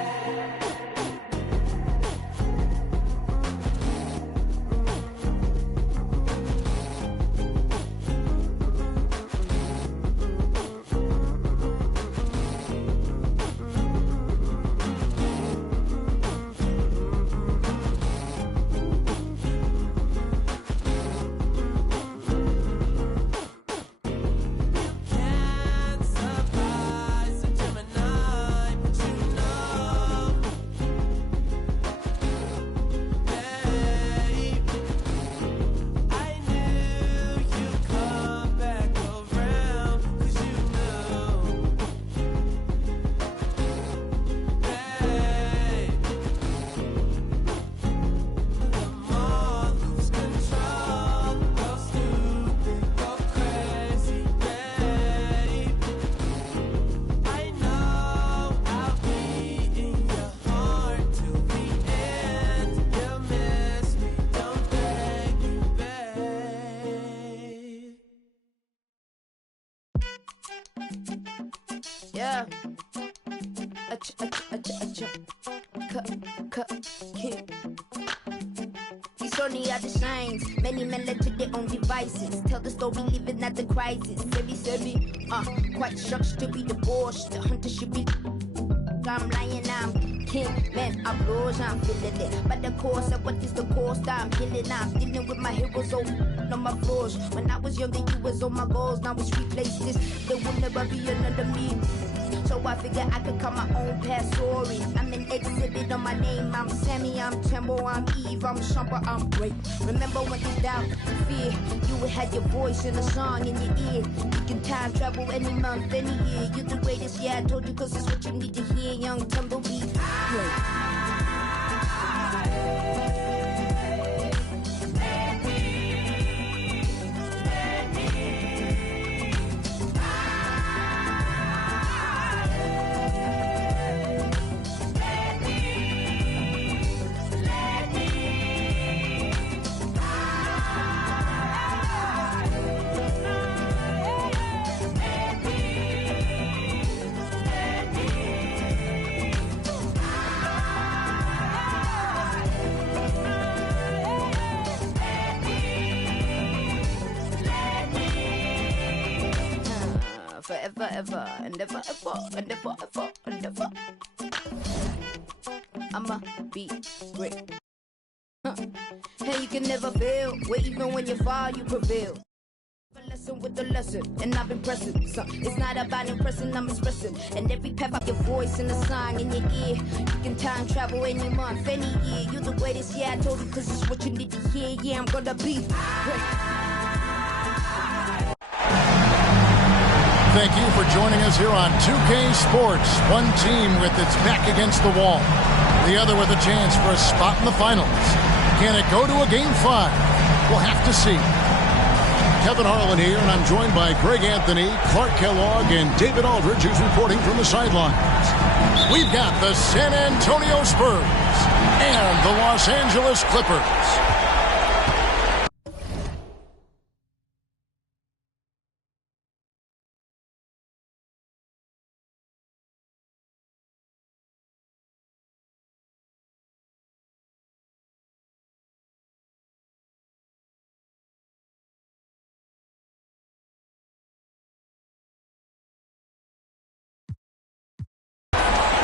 Yeah. These shorty are the shines. Many men led to their own devices. Tell the story, living at the crisis. Quite shocked to be divorced. The hunter should be. I'm lying, I'm king, man, I'm rose, I'm feeling it. But the course of what is the cost, I'm healing, I'm dealing with my heroes on my floors. When I was younger, you was on my goals, now it's replaces. There will never be another me. So I figure I could cut my own past story. I'm an exhibit on my name, I'm Sammy, I'm Timbo, I'm Eve, I'm Shumper, I'm great. Remember when you doubt and fear, you had your voice in a song in your ear. You can time travel any month, any year. You're the greatest, yeah, I told you, cause it's what you need to hear. Young Tumbleweed, forever, ever, and ever, ever, and ever, ever, and ever. I'ma be great. Hey, you can never fail. Where even when you fall, you prevail. A lesson with a lesson, and I've been pressing. So it's not about impressing, I'm expressing. And every pep up your voice and a song in your ear. You can time travel any month, any year. You're the greatest, yeah, I told you, cause it's what you need to hear. Yeah, I'm gonna be great. Thank you for joining us here on 2K Sports. One team with its back against the wall. The other with a chance for a spot in the finals. Can it go to a Game 5? We'll have to see. Kevin Harlan here, and I'm joined by Greg Anthony, Clark Kellogg, and David Aldridge, who's reporting from the sidelines. We've got the San Antonio Spurs and the Los Angeles Clippers.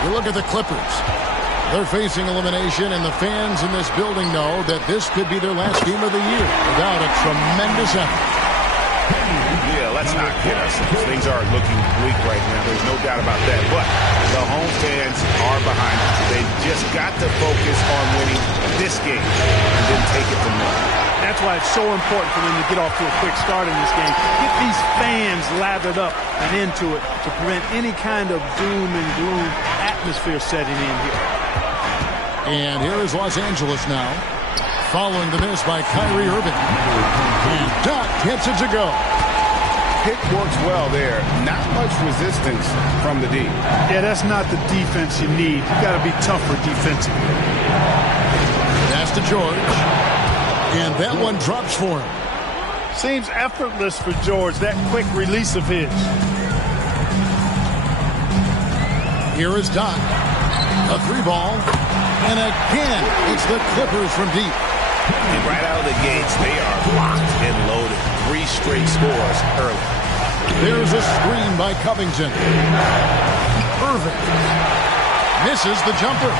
You look at the Clippers. They're facing elimination, and the fans in this building know that this could be their last game of the year without a tremendous effort. Yeah, let's not kid ourselves. Things are looking bleak right now. There's no doubt about that. But the home fans are behind them. They've just got to focus on winning this game and then take it from there. That's why it's so important for them to get off to a quick start in this game. Get these fans lathered up and into it to prevent any kind of doom and gloom atmosphere setting in here. And here is Los Angeles now, following the miss by Kyrie Irving. And Doc gets it to go. Pick works well there. Not much resistance from the D. Yeah, that's not the defense you need. You got to be tougher defensively. Pass to George. And that one drops for him. Seems effortless for George, that quick release of his. Here is Doc. A three ball. And again, it's the Clippers from deep. And right out of the gates, they are locked and loaded. 3 straight scores early. There's a screen by Covington. Irving misses the jumper.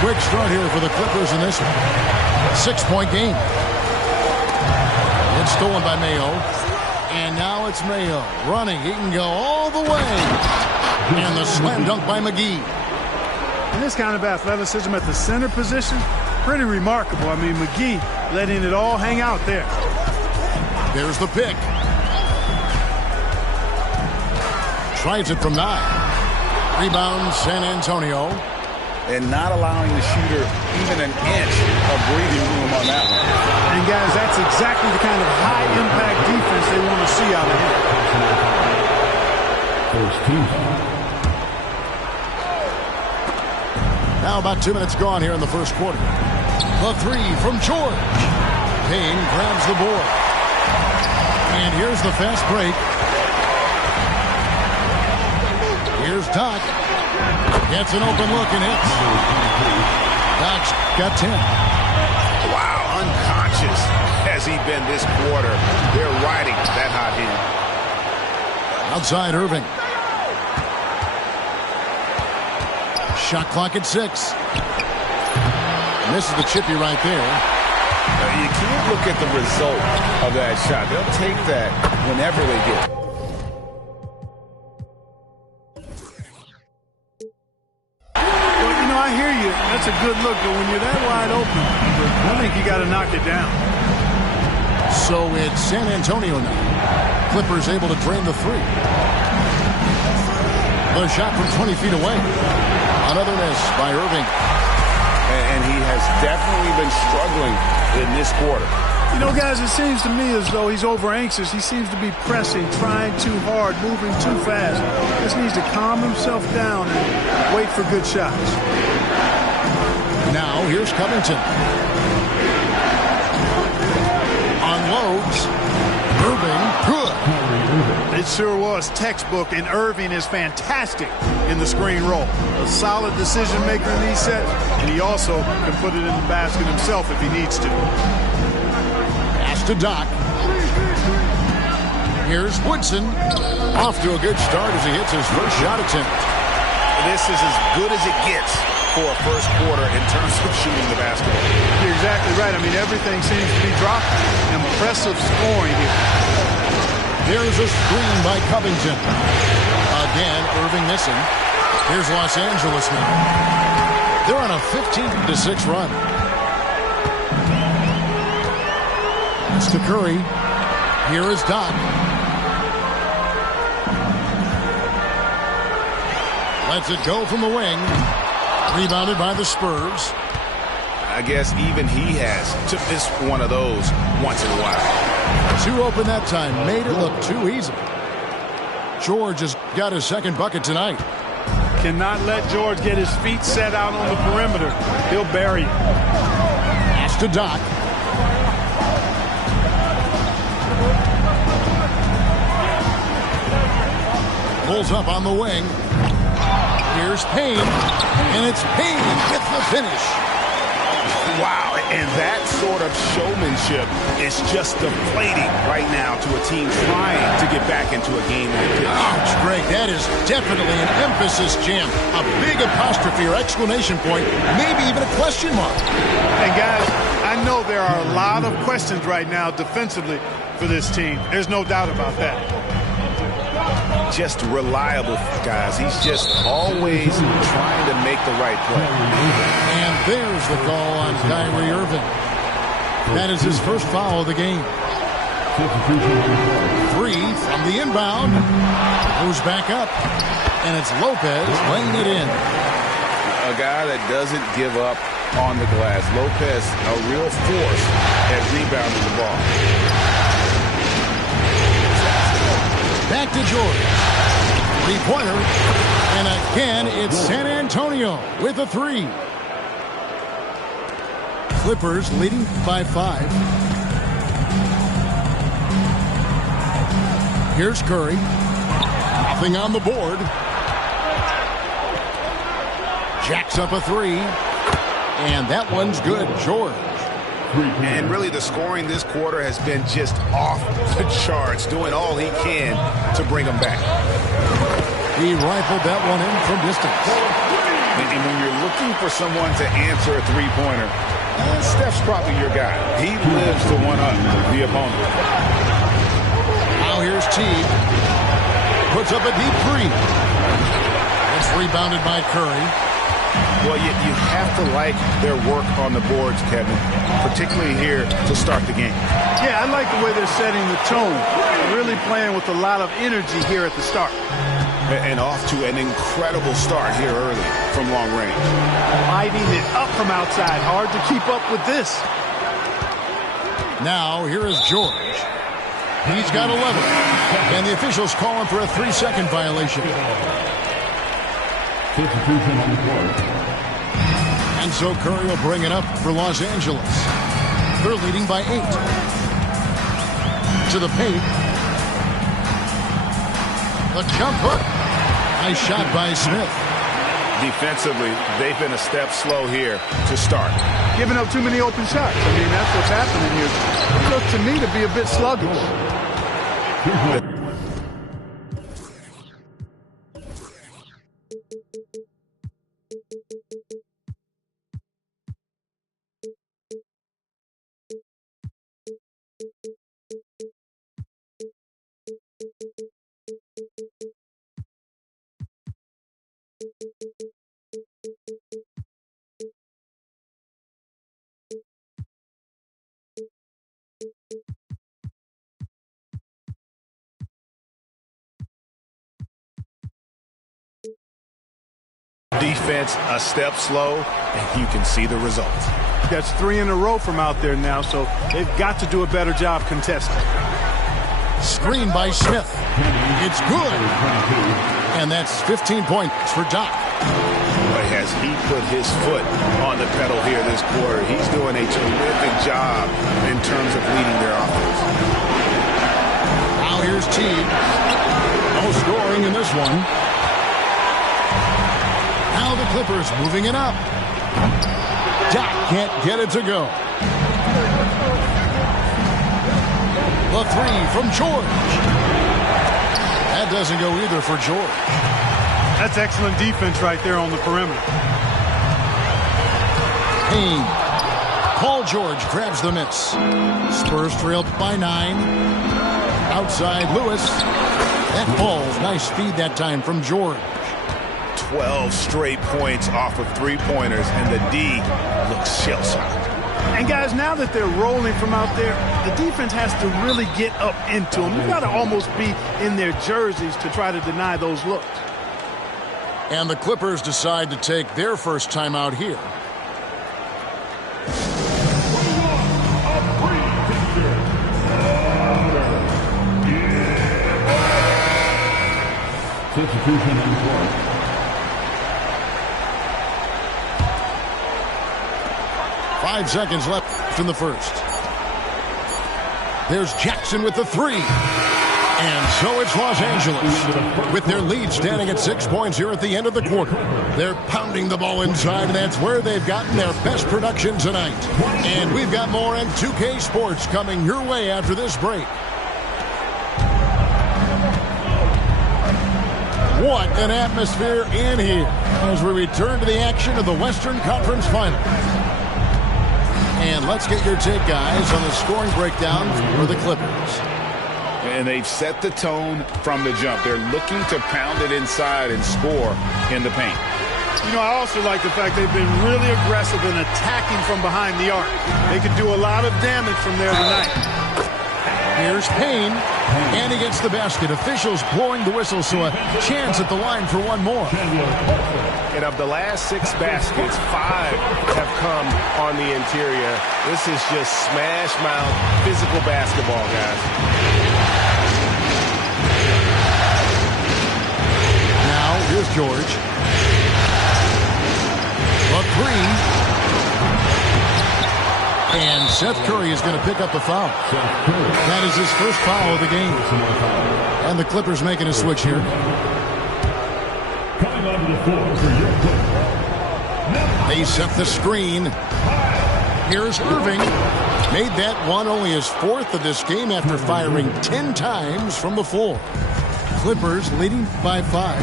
Quick start here for the Clippers in this one. 6-point game. It's stolen by Mayo. And now it's Mayo running. He can go all the way. And the slam dunk by McGee. And this kind of athleticism at the center position, pretty remarkable. I mean, McGee letting it all hang out there. There's the pick. Tries it from 9. Rebound San Antonio. And not allowing the shooter even an inch of breathing room on that one. And guys, that's exactly the kind of high-impact defense they want to see out of him. First team. Now about 2 minutes gone here in the first quarter. The three from George. Payne grabs the board. And here's the fast break. Here's Doc. Gets an open look and hits. Doc's got 10. Wow, unconscious has he been this quarter. They're riding that hot hand. Outside Irving. Shot clock at 6. And this is the chippy right there. You can't look at the result of that shot. They'll take that whenever they get it. I hear you. That's a good look, but when you're that wide open, I think you got to knock it down. So it's San Antonio now. Clippers able to drain the three. The shot from 20 feet away. Another miss by Irving. And he has definitely been struggling in this quarter. You know, guys, it seems to me as though he's over-anxious. He seems to be pressing, trying too hard, moving too fast. Just needs to calm himself down and wait for good shots. Now, here's Covington. Unloads. Irving, good. It sure was textbook, and Irving is fantastic in the screen roll. A solid decision maker in these sets, and he also can put it in the basket himself if he needs to. Pass to Doc. Here's Woodson. Off to a good start as he hits his first shot attempt. This is as good as it gets for a first quarter in terms of shooting the basketball. You're exactly right. I mean, everything seems to be dropping. Impressive scoring here. There's a screen by Covington. Again, Irving missing. Here's Los Angeles now. They're on a 15-6 run. It's to Curry. Here is Doc. Lets it go from the wing. Rebounded by the Spurs. I guess even he has to miss one of those once in a while. Too open that time. Made it look too easy. George has got his second bucket tonight. Cannot let George get his feet set out on the perimeter. He'll bury it. Pass to Doc. Pulls up on the wing. Here's Payne. And it's Payne with the finish. Wow, and that sort of showmanship is just deflating right now to a team trying to get back into a game like this. Ouch, Greg, that is definitely an emphasis jam. A big apostrophe or exclamation point, maybe even a question mark. And guys, I know there are a lot of questions right now defensively for this team. There's no doubt about that. Just reliable, guys. He's just always trying to make the right play. And there's the call on Kyrie Irving. That is his first foul of the game. 3 from the inbound. Goes back up. And it's Lopez laying it in. A guy that doesn't give up on the glass. Lopez, a real force at rebounding the ball. Back to George. Three-pointer. And again, it's San Antonio with a 3. Clippers leading by 5. Here's Curry. Nothing on the board. Jacks up a 3. And that one's good. George. And really the scoring this quarter has been just off the charts, doing all he can to bring them back. He rifled that one in from distance. And when you're looking for someone to answer a three-pointer, Steph's probably your guy. He lives to one-up the opponent. Now here's Teague. Puts up a deep 3. It's rebounded by Curry. Well, you have to like their work on the boards, Kevin, particularly here to start the game. Yeah, I like the way they're setting the tone. Really playing with a lot of energy here at the start. And off to an incredible start here early from long range. Lighting it up from outside. Hard to keep up with this. Now, here is George. He's got 11. And the officials call him for a 3-second violation. And so Curry will bring it up for Los Angeles. They're leading by 8. To the paint. The jump hook. Nice shot by Smith. Defensively, they've been a step slow here to start. Giving up too many open shots. I mean, that's what's happening here. It looked to me to be a bit sluggish. Defense a step slow, and you can see the results. That's 3 in a row from out there now, so they've got to do a better job contesting. Screen by Smith. It's good. And that's 15 points for Doc. But has he put his foot on the pedal here this quarter? He's doing a terrific job in terms of leading their offense. Now here's Teague. No scoring in this one. Now the Clippers moving it up. Doc can't get it to go. The 3 from George. That doesn't go either for George. That's excellent defense right there on the perimeter. Payne. Paul George grabs the miss. Spurs trailed by 9. Outside Lewis. That ball's nice feed that time from George. 12 straight points off of three-pointers, and the D looks shell-shocked. And guys, now that they're rolling from out there, the defense has to really get up into them. You've got to almost be in their jerseys to try to deny those looks. And the Clippers decide to take their first time out here. Substitution in court. 5 seconds left in the first. There's Jackson with the 3. And so it's Los Angeles with their lead standing at 6 points here at the end of the quarter. They're pounding the ball inside, and that's where they've gotten their best production tonight. And we've got more on 2K Sports coming your way after this break. What an atmosphere in here as we return to the action of the Western Conference Finals. And let's get your take, guys, on the scoring breakdown for the Clippers. And they've set the tone from the jump. They're looking to pound it inside and score in the paint. You know, I also like the fact they've been really aggressive in attacking from behind the arc. They could do a lot of damage from there tonight. Here's Payne, and he gets the basket. Officials blowing the whistle, so a chance at the line for one more. And of the last 6 baskets, 5 have come on the interior. This is just smash mouth physical basketball, guys. Now, here's George. A 3. And Seth Curry is going to pick up the foul. That is his first foul of the game. And the Clippers making a switch here. Coming onto the floor for your Clippers. They set the screen. Here's Irving. Made that one only his 4th of this game after firing 10 times from the floor. Clippers leading by 5.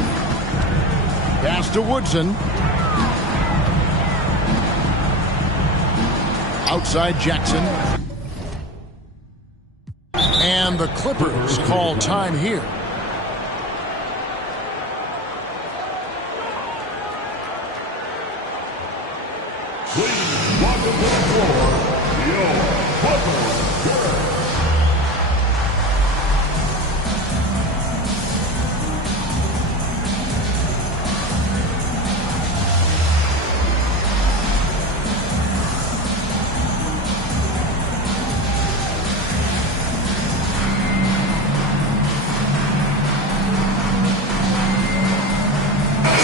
Pass to Woodson. Outside Jackson. And the Clippers call time here. Please welcome to the floor, your Clippers girls.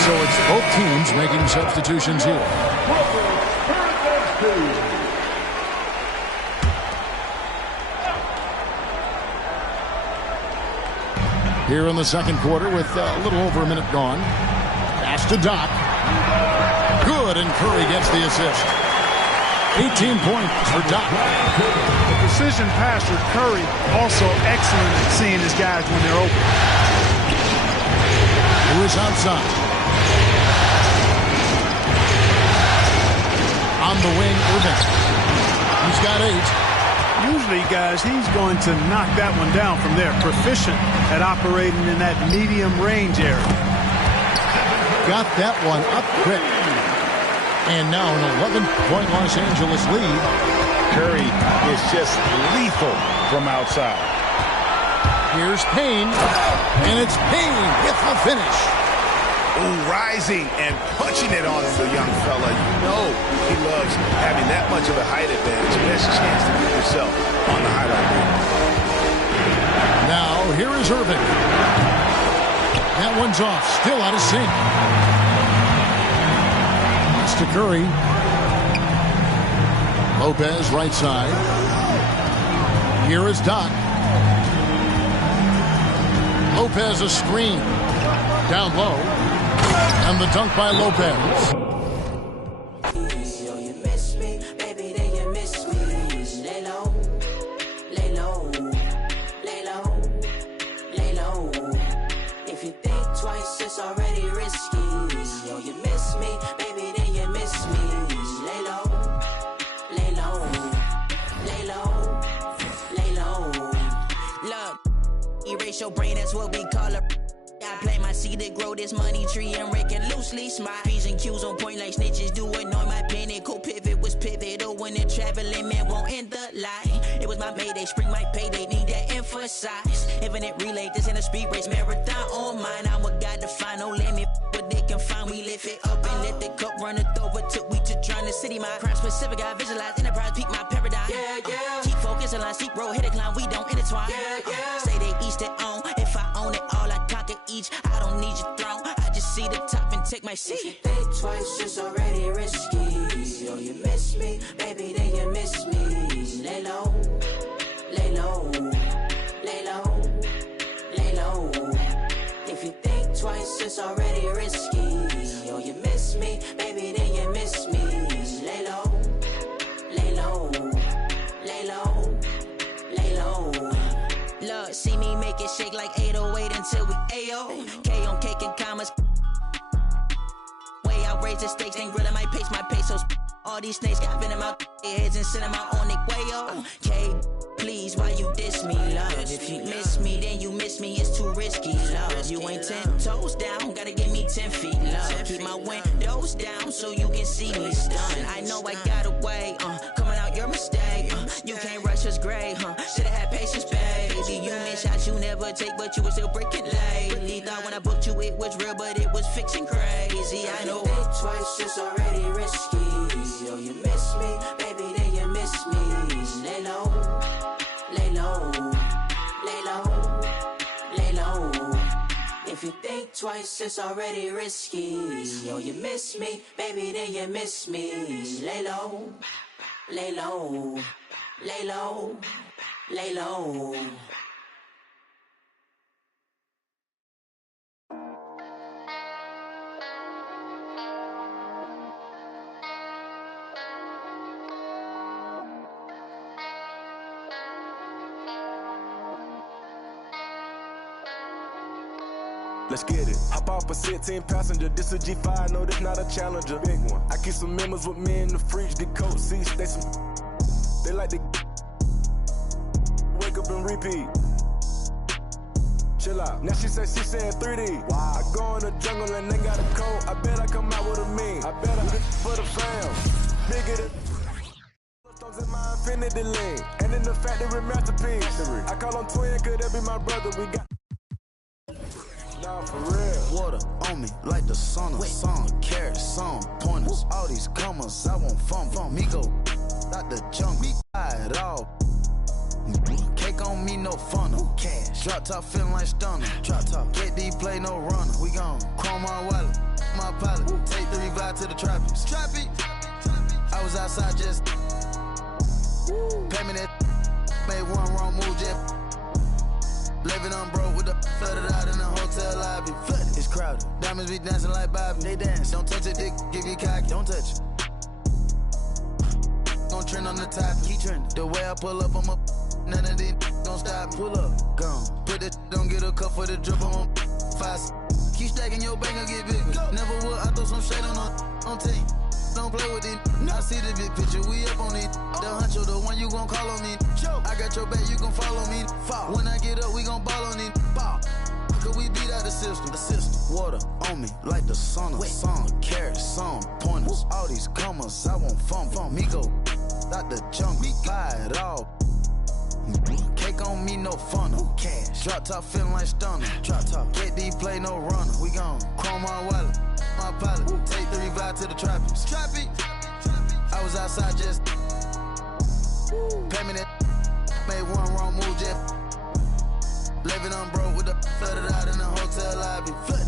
So it's both teams making substitutions here. Here in the second quarter with a little over a minute gone. Pass to Doc. Good, and Curry gets the assist. 18 points for Doc. The precision passer, Curry, also excellent at seeing his guys when they're open. Lewis outside. On the wing, Irving. He's got 8. Usually, guys, he's going to knock that one down from there. Proficient at operating in that medium range area. Got that one up quick. And now an 11-point Los Angeles lead. Curry is just lethal from outside. Here's Payne. And it's Payne with the finish. Ooh, rising and punching it on the young fella. You know he loves having that much of a height advantage. Best chance to get yourself on the highlight reel. Now, here is Irving. That one's off. Still out of sync. That's to Curry. Lopez, right side. Here is Doc. Lopez, a screen. Down low. And the dunk by Lopez. Erase your brain, that's what we call it. I play my seed to grow this money tree and rake it loosely. Smart P's and Q's on point like snitches do annoy my pinnacle. Pivot was pivotal when the traveling man won't end the line. It was my mayday, spring my payday, need that emphasize. Infinite relay, this ain't a speed race, marathon on mine. I'm a god to find no limit, but they can find. We lift it up and let the cup run it over. Took we to trying to city, my crime specific, I visualize enterprise, peak my paradigm. Yeah, yeah. Keep focus, line, seek road, hit a climb, we don't intertwine. Yeah, yeah. Say they each their own, if I own it all, I conquer each. I don't need your throne, I just see the top and take my seat. If you think twice, it's already risky. Oh, you miss me, baby, then you miss me. Lay low, lay low, lay low, lay low. If you think twice, it's already risky. Oh, you miss me, baby, then you miss me. Lay low, lay low, lay low, lay low. Look, see me make it shake like 808 until we AO. K on cake and commas. Way I raise the stakes, then grilling my pesos. All these snakes got venom out their heads and send them out on their way, oh. K, please, why you diss me, love? If you miss me, then you miss me, it's too risky, love. You ain't 10 toes down, gotta give me 10 feet, love. Keep my windows down so you can see me stunned. I know I got away, coming out your mistake. You can't rush us gray, should've had patience, baby. You miss shots you never take, but you were still breaking lately. Thought when I booked you it was real, but it was fiction crazy. I know. Think twice, it's already risky. Yo, you miss me, baby, then you miss me. Lay low, lay low, lay low, lay low. If you think twice, it's already risky. Yo, you miss me, baby, then you miss me. Lay low, lay low, lay low, lay low. Let's get it. Hop off a 16 passenger. This a G5, no, this not a Challenger. Big one. I keep some members with me in the fridge. The coat seats, they like to wake up and repeat. Chill out. Now she said 3D. Wow. I go in the jungle and they got a coat. I bet I come out with a mean. I bet I for the fam. Bigger than in my infinity lane. And in the factory masterpiece. I call him twin, could that be my brother? We got for real. Water on me like the sauna. Some carrots, some pointers. All these commas, I won't fumble. Me go out the jungle, buy it all. Cake on me, no funnel. Cash. Drop top feeling like stunner. Drop top. Get D play, no runner. We gone. Chrome my wallet, my pilot. Take the revive to the tropics. Trappy. I was outside just. Pay me that. Made one wrong move, just. Living on broke with the flooded out in the hotel lobby. Flooded, it's crowded. Diamonds be dancing like Bobby. They dance. Don't touch it, dick. Give you cocky. Don't touch it. Gon' trend on the top. Keep trending. The way I pull up, I'm up. None of these gon' stop. Pull up. Gone. Put that don't get a cup for the drip. I'm on 5. Keep stacking your bank and get bigger. Never would. I throw some shade on team. Don't play with it. I see the big picture. We up on it. The huncho, the one you gon' call on me. I got your back, you gon' follow me. When I get up, we gon' ball on it. Cause we beat out the system. Water on me like the sauna. Some carrots, some pointers. All these commas, I won't fumble. Me go out the jungle, buy it all. Cake on me, no funnel. Cash. Drop top feeling like stunner. Drop top. Get D play, no runner. We gone. Chrome my wallet, my pilot. Take the revive to the tropics. Trappy. I was outside just. Pay me that. Made one wrong move, just. Living on broke with the flooded out in the hotel lobby. Flooded.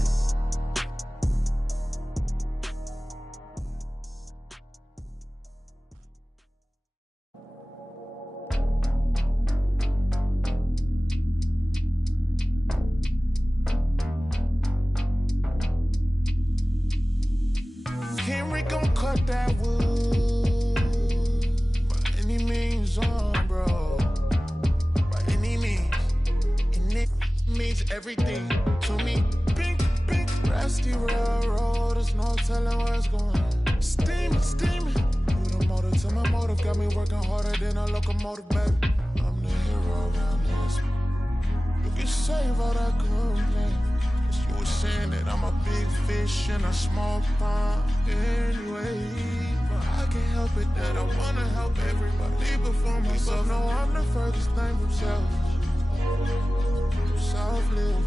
Henry gon' cut that wood by any means, bro. By any means, and it means everything to me. Pink, rusty railroad, there's no telling what's going on. Steaming, you the motor to my motive, got me working harder than a locomotive, baby. I'm the hero around this. You can save all that complaint. Cause you were saying that I'm a big fish in a small pond anyway. But I can't help it that I wanna help everybody before myself. No, I'm the furthest thing from selfless.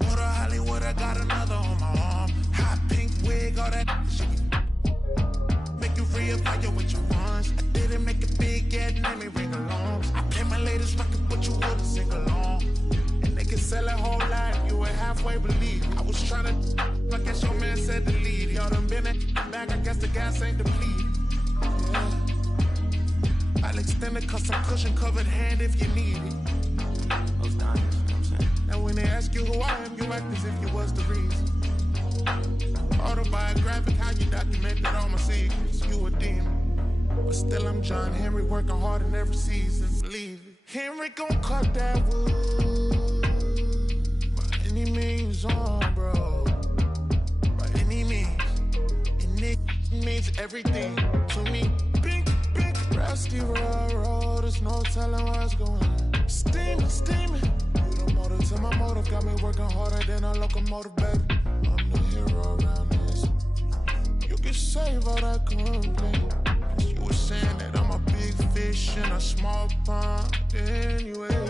More to Hollywood, I got another on my arm. Hot pink wig, all that shit. Make you reevaluate what you want. I didn't make it big yet, let me ring along. I play my latest record, but you wouldn't sing along. And they can sell a whole lot, you would halfway believe. I was trying to, I guess your man said to lead. Y'all done been at back, I guess the gas ain't depleted. Yeah. I'll extend the custom cushion covered hand if you need it. Those diamonds, you know what I'm saying? Now when they ask you who I am, you act as if you was the reason. Autobiographic, how you documented all my secrets. You a demon, but still I'm John Henry, working hard in every season. Believe it. Henry gon' cut that wood by any means, bro. By any means, and it means everything to me. Pink, rusty road, there's no telling where it's going. Steaming. You the motive to my motive, got me working harder than a locomotive, baby. I'm the hero around this. You can save all that complaint. Cause you were saying that I'm a big fish in a small pond anyway.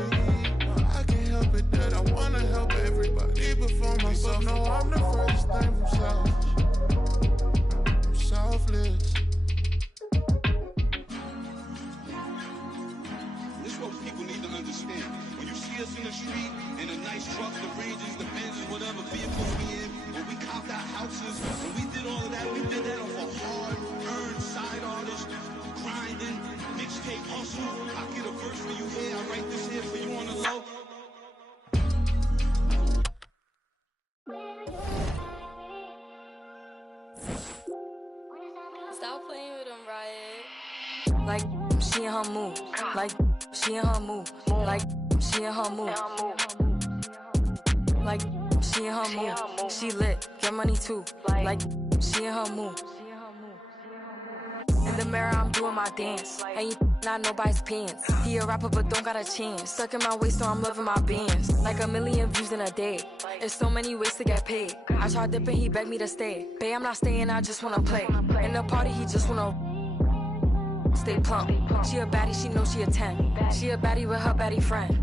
But I can't help it that I wanna help everybody before myself. No, I'm the furthest thing from selfless. This is what people need to understand. When you see us in the street, in the nice trucks, the Rangers, the Benzes, whatever vehicles we in, when we copped our houses, when we did all of that, we did that off a hard-earned side artist, grinding, mixtape hustle. I get a verse for you here, I write this here for you on the low. Stop playing with them, Riot. Like, she in her mood. Like, she in her mood. Like, she in her mood. Like, she in her mood. She lit, get money too. Like, she in her mood. In the mirror, I'm doing my dance. Ain't you not nobody's pants. He a rapper, but don't got a chance. Stuck in my waist, so I'm loving my bands. Like 1 million views in a day. There's so many ways to get paid. I tried dipping, he begged me to stay. Babe, I'm not staying, I just wanna play. In the party, he just wanna stay plump. She a baddie, she knows she a 10. She a baddie with her baddie friend.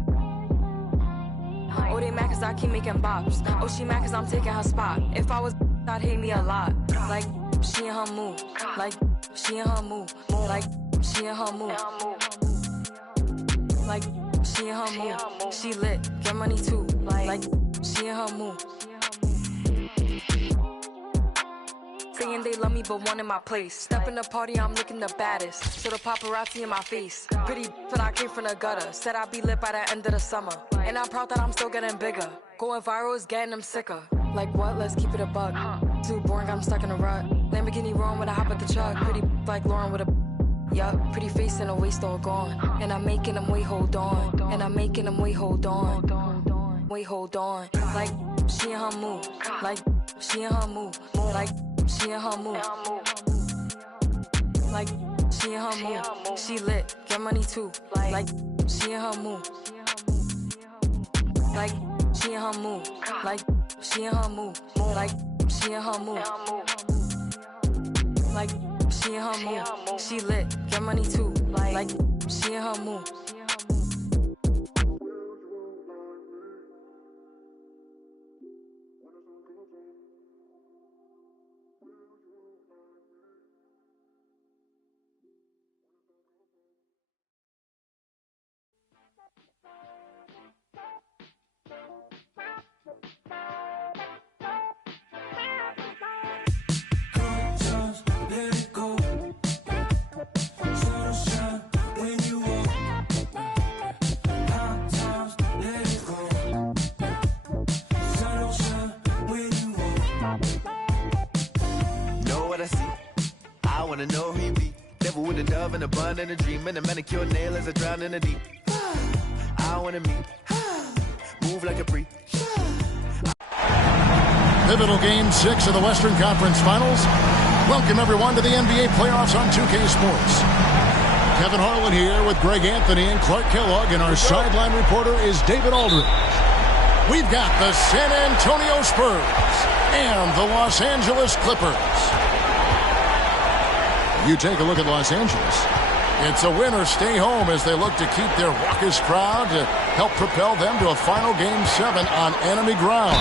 Oh, they mad cause I keep making bops. Oh, she mad cause I'm taking her spot. If I was, I'd hate me a lot. Like, she in her mood. Like, she in her mood. Like, she in her mood. Like, she in her mood. She lit, get money too. Like, she in her mood. Saying they love me but one in my place. Step in the party, I'm looking the baddest. So the paparazzi in my face. Pretty but I came from the gutter. Said I'd be lit by the end of the summer. And I'm proud that I'm still getting bigger. Going viral is getting them sicker. Like what? Let's keep it a buck. Too boring, I'm stuck in a rut. Lamborghini roaring when I hop at the truck. Pretty like Lauren with a yup. Pretty face and a waist all gone. And I'm making them wait, hold on. And I'm making them wait, hold on. Wait, hold on. Like she in her mood. Like she in her mood. Like she in her mood. Like she in her mood. She lit, get money too. Like she in her mood. Like she in her mood. Like she in her mood. Like she in her mood. Like she in her mood. She lit, get money too. Like she in her mood. Know who he be. Devil with a dove and a bun and a dream and a manicure nail as I drown in the deep. I wanna meet. Move like a freak. Pivotal Game 6 of the Western Conference Finals. Welcome everyone to the NBA playoffs on 2K Sports. Kevin Harlan here with Greg Anthony and Clark Kellogg, and our sideline reporter is David Aldridge. We've got the San Antonio Spurs and the Los Angeles Clippers. You take a look at Los Angeles. It's a win or stay home as they look to keep their raucous crowd to help propel them to a final Game 7 on enemy ground.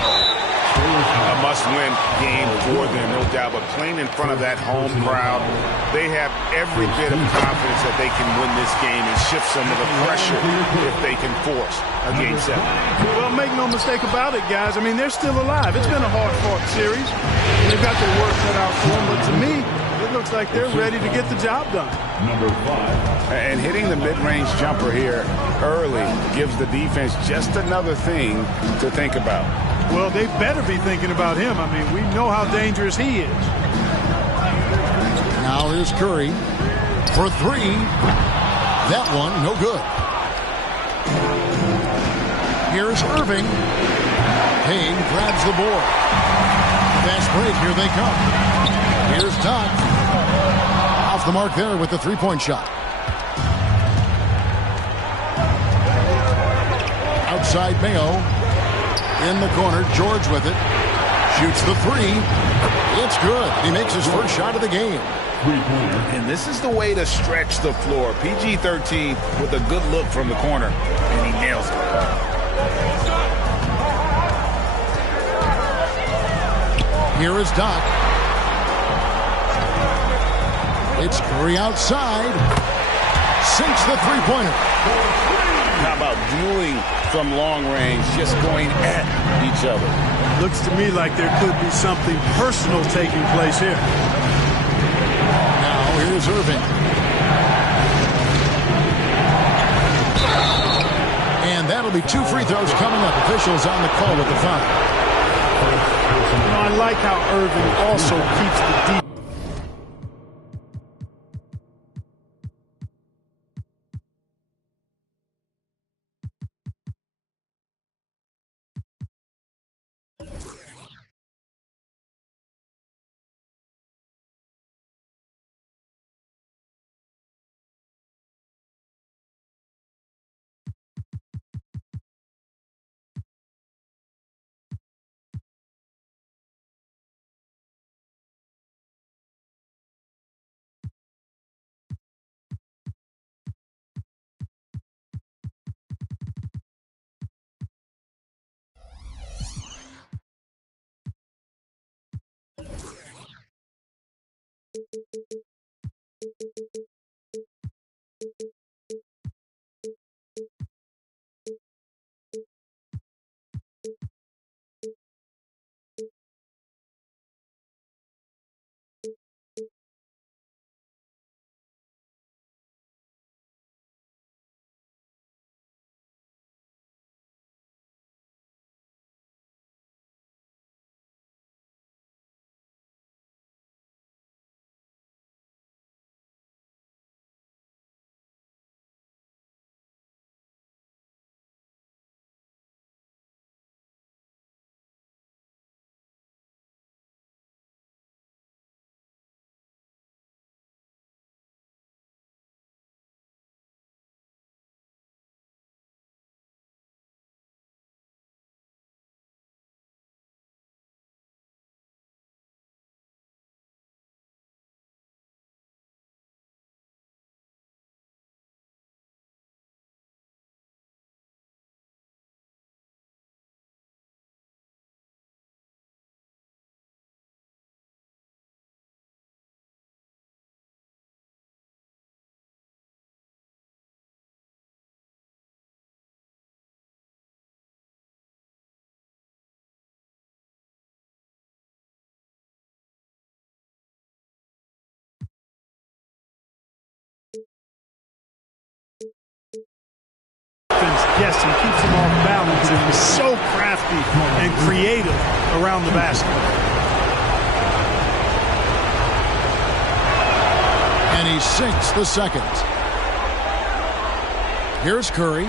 A must-win game for them, no doubt. But playing in front of that home crowd, they have every bit of confidence that they can win this game and shift some of the pressure if they can force a Game 7. Well, make no mistake about it, guys. I mean, they're still alive. It's been a hard-fought series. They've got their work cut out for them. But to me, it looks like they're ready to get the job done. Number 5. And hitting the mid-range jumper here early gives the defense just another thing to think about. Well, they better be thinking about him. I mean, we know how dangerous he is. Now here's Curry for 3. That one, no good. Here's Irving. Payne grabs the board. Fast break, here they come. Here's Doc. Off the mark there with the three-point shot. Outside Mayo. In the corner, George with it. Shoots the 3. It's good. He makes his first shot of the game. And this is the way to stretch the floor. PG-13 with a good look from the corner, and he nails it. Here is Doc. It's Curry outside. Sinks the three-pointer. How about dueling from long range, just going at each other? Looks to me like there could be something personal taking place here. Now here's Irving. And that'll be 2 free throws coming up. Officials on the call with the foul. You know, I like how Irving also keeps the deep. Guessing, keeps him off balance, and he's so crafty and creative around the basket. And he sinks the second. Here's Curry.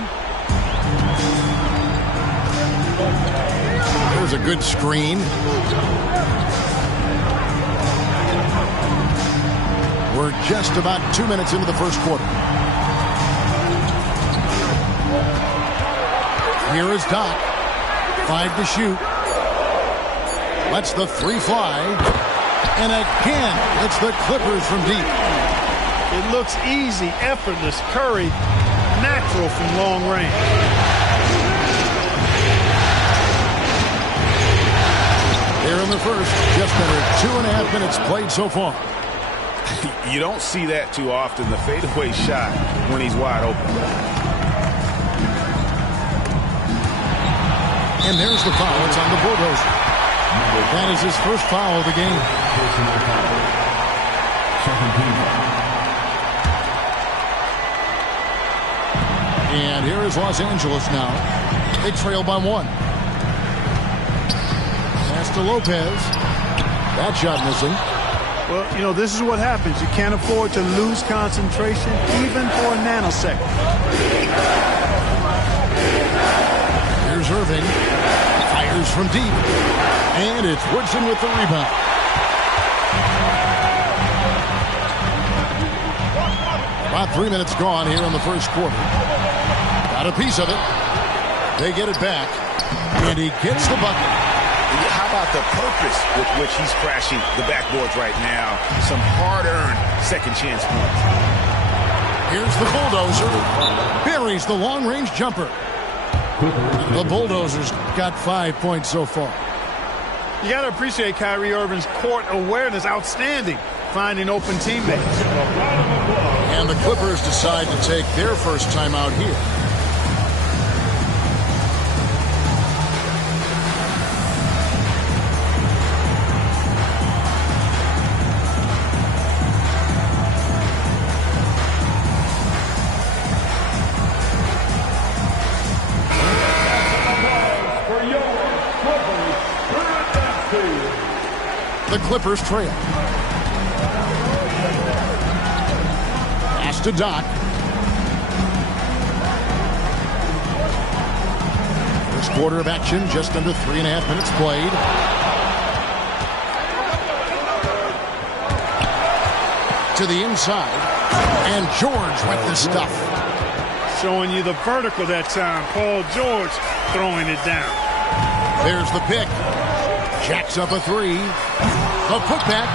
There's a good screen. We're just about 2 minutes into the first quarter. Here is Doc. 5 to shoot. Lets the 3 fly. And again, it's the Clippers from deep. It looks easy, effortless. Curry, natural from long range. Here in the first, just under 2.5 minutes played so far. You don't see that too often, the fadeaway shot when he's wide open. And there's the foul. It's on the Bulldozer. That is his first foul of the game. And here is Los Angeles now. They trail by 1. Pass to Lopez. That shot missing. Well, you know, this is what happens. You can't afford to lose concentration even for a nanosecond. Here's Irving. Fires from deep. And it's Woodson with the rebound. About 3 minutes gone here in the first quarter. Got a piece of it. They get it back. And he gets the bucket. How about the purpose with which he's crashing the backboards right now? Some hard-earned second chance points. Here's the Bulldozer. Buries the long-range jumper. The Bulldozers got 5 points so far. You got to appreciate Kyrie Irving's court awareness. Outstanding. Finding open teammates. And the Clippers decide to take their first timeout here. The Clippers trail. Pass to Doc. First quarter of action, just under 3.5 minutes played. To the inside. And George with the stuff. Showing you the vertical that time. Paul George throwing it down. There's the pick. Jacks up a 3. The putback.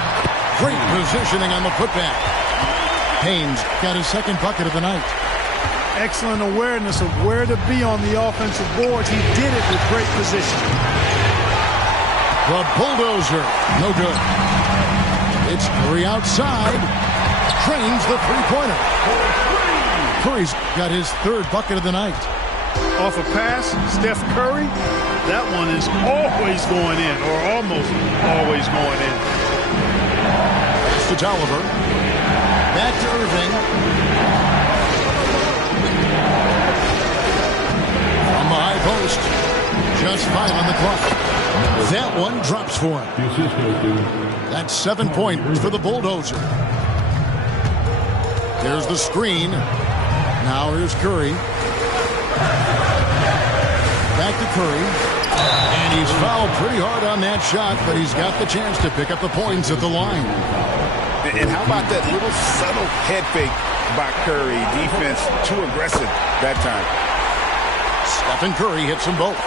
Great positioning on the putback. Haynes got his second bucket of the night. Excellent awareness of where to be on the offensive boards. He did it with great position. The Bulldozer. No good. It's Curry outside. Trains the three-pointer. Curry's got his third bucket of the night. Off a pass, Steph Curry, that one is always going in, or almost always going in. Pass to Tolliver. Back to Irving. From the high post. Just 5 on the clock. That one drops for him. That's 7 points for the Bulldozer. There's the screen. Now here's Curry. Back to Curry. And he's fouled pretty hard on that shot, but he's got the chance to pick up the points at the line. And how about that little subtle head fake by Curry? Defense too aggressive that time. Stephen Curry hits them both.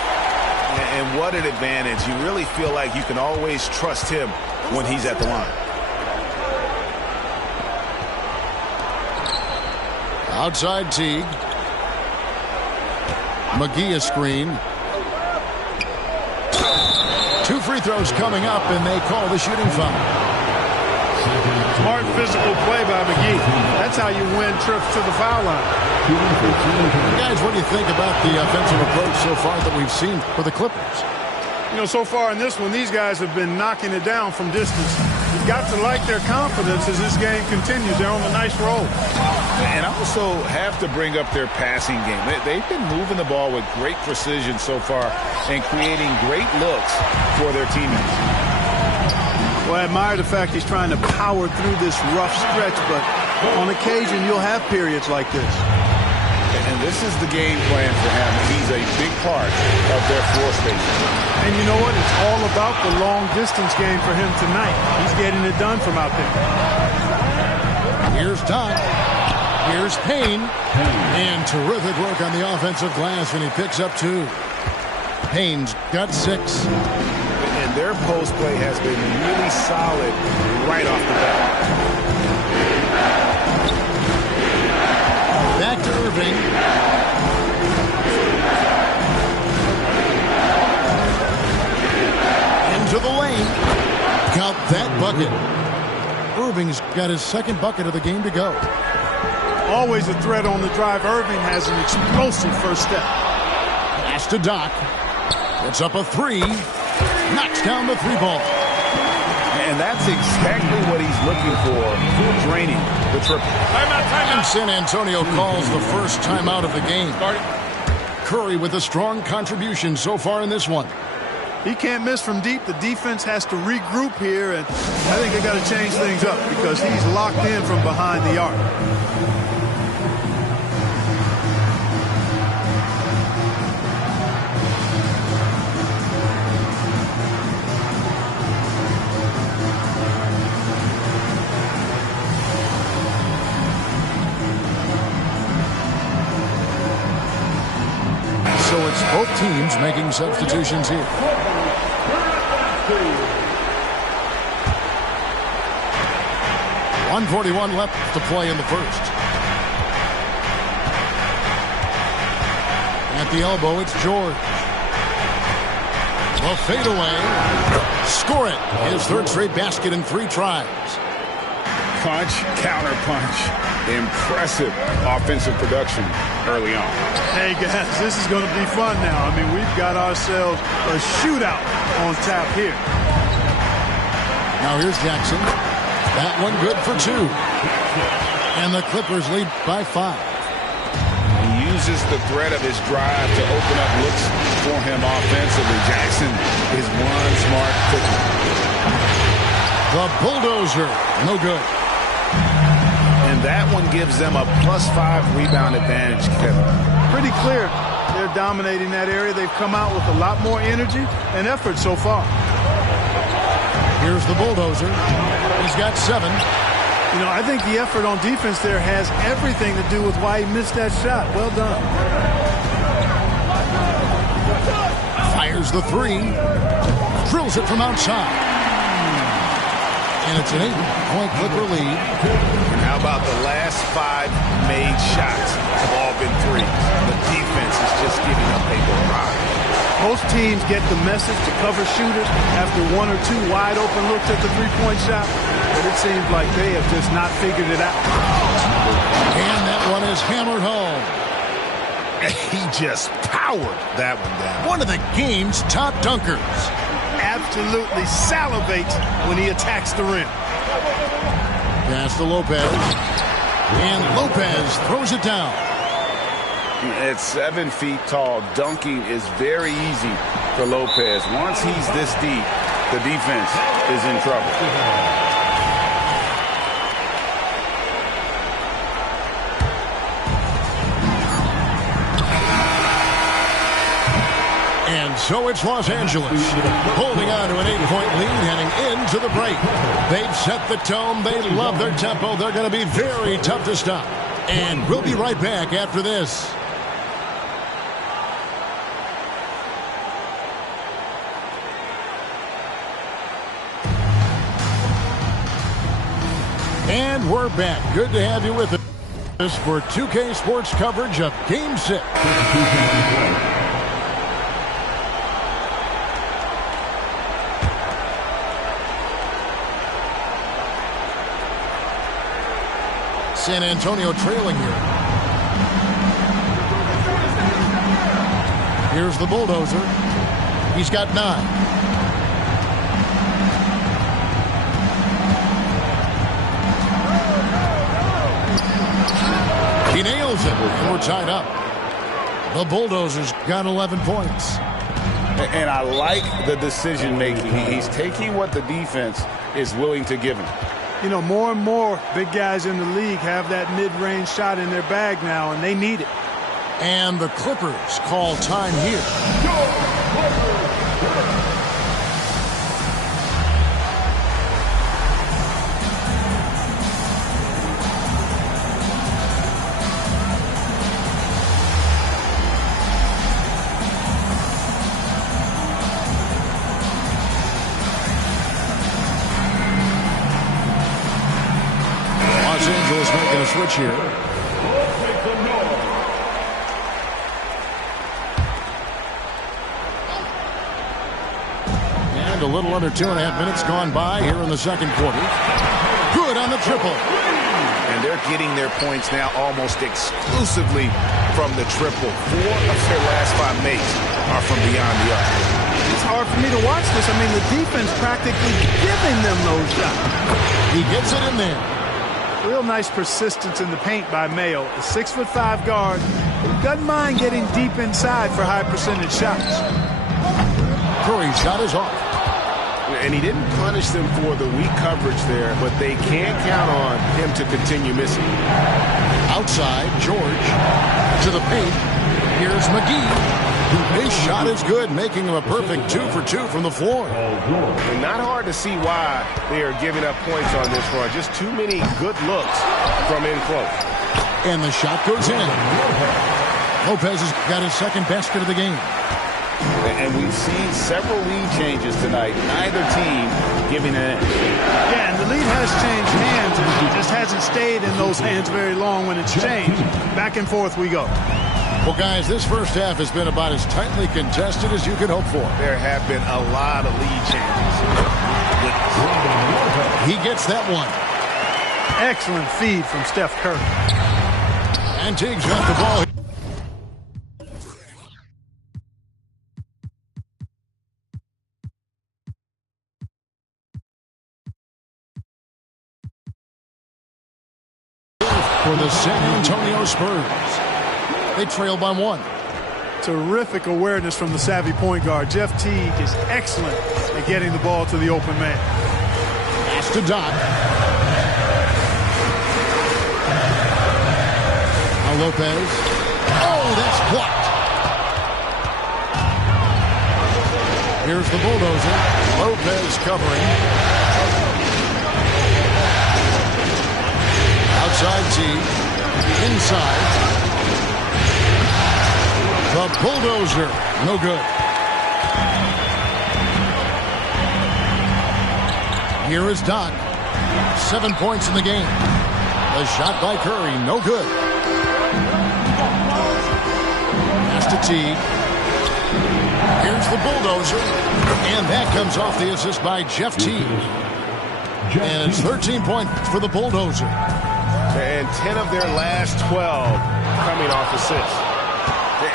And what an advantage. You really feel like you can always trust him when he's at the line. Outside Teague. McGee a screen. 2 free throws coming up, and they call the shooting foul. Smart physical play by McGee. That's how you win trips to the foul line. Guys, what do you think about the offensive approach so far that we've seen for the Clippers? You know, so far in this one, these guys have been knocking it down from distance. You've got to like their confidence as this game continues. They're on a nice roll. And also have to bring up their passing game. They've been moving the ball with great precision so far and creating great looks for their teammates. Well, I admire the fact he's trying to power through this rough stretch, but on occasion you'll have periods like this. And this is the game plan for him. He's a big part of their floor space. And you know what? It's all about the long distance game for him tonight. He's getting it done from out there. Here's Doc. Here's Payne. And terrific work on the offensive glass, and he picks up 2. Payne's got 6. And their post play has been really solid right off the bat. Back to Irving. Into the lane. Count that bucket. Irving's got his second bucket of the game to go. Always a threat on the drive. Irving has an explosive first step. Pass to Doc. Puts up a 3. Knocks down the 3-ball. And that's exactly what he's looking for. Draining the triple. And San Antonio calls the first timeout of the game. Curry with a strong contribution so far in this one. He can't miss from deep. The defense has to regroup here, and I think they got to change things up because he's locked in from behind the arc. So it's both teams making substitutions here. 1:41 left to play in the first. At the elbow, it's George. The fadeaway. Score it. His third straight basket in 3 tries. Punch, counter punch. Impressive offensive production early on. Hey, guys, this is going to be fun now. I mean, we've got ourselves a shootout on tap here. Now here's Jackson. That one good for 2. And the Clippers lead by 5. He uses the threat of his drive to open up looks for him offensively. Jackson is one smart cookie. The bulldozer. No good. And that one gives them a +5 rebound advantage, Kevin. Pretty clear. They're dominating that area. They've come out with a lot more energy and effort so far. Here's the bulldozer. He's got 7. You know, I think the effort on defense there has everything to do with why he missed that shot. Well done. Fires the 3. Drills it from outside. And it's an 8-point Clipper lead. And how about the last 5 made shots have all been 3s? The defense is just giving up a barrage. Most teams get the message to cover shooters after 1 or 2 wide open looks at the 3-point shot, but it seems like they have just not figured it out. And that one is hammered home. He just powered that one down. One of the game's top dunkers. Absolutely salivates when he attacks the rim. Pass to Lopez. And Lopez throws it down. At 7 feet tall, dunking is very easy for Lopez. Once he's this deep, the defense is in trouble. And so it's Los Angeles, holding on to an 8-point lead heading into the break. They've set the tone. They love their tempo. They're going to be very tough to stop. And we'll be right back after this. And we're back. Good to have you with us for 2K Sports coverage of Game 6. San Antonio trailing here. Here's the bulldozer. He's got 9. He nails it, and we're tied up. The Bulldozers got 11 points. And I like the decision-making. He's taking what the defense is willing to give him. You know, more and more big guys in the league have that mid-range shot in their bag now, and they need it. And the Clippers call time here. Angeles making a switch here. And a little under 2.5 minutes gone by here in the second quarter. Good on the triple. And they're getting their points now almost exclusively from the triple. 4 of their last 5 makes are from beyond the arc. It's hard for me to watch this. I mean, the defense practically giving them those shots. He gets it in there. Real nice persistence in the paint by Mayo. A 6'5" guard who doesn't mind getting deep inside for high percentage shots. Curry's shot is off. And he didn't punish them for the weak coverage there, but they can't count on him to continue missing. Outside, George to the paint. Here's McGee. His shot is good, making him a perfect 2 for 2 from the floor. And not hard to see why they are giving up points on this run. Just too many good looks from in close. And the shot goes in. Lopez has got his second basket of the game. And we've seen several lead changes tonight. Neither team giving an edge. Yeah, and the lead has changed hands, and it just hasn't stayed in those hands very long when it's changed. Back and forth we go. Well, guys, this first half has been about as tightly contested as you could hope for. There have been a lot of lead changes. He gets that one. Excellent feed from Steph Curry. And Teague's got the ball. For the San Antonio Spurs. They trail by 1. Terrific awareness from the savvy point guard. Jeff Teague is excellent at getting the ball to the open man. Pass to Doc. Now Lopez. Oh, that's blocked. Here's the bulldozer. Lopez covering. Outside Teague. Inside. The bulldozer, no good. Here is Doc. 7 points in the game. The shot by Curry, no good. Pass to Teague. Here's the bulldozer. And that comes off the assist by Jeff Teague. And it's 13 points for the bulldozer. And 10 of their last 12 coming off assists.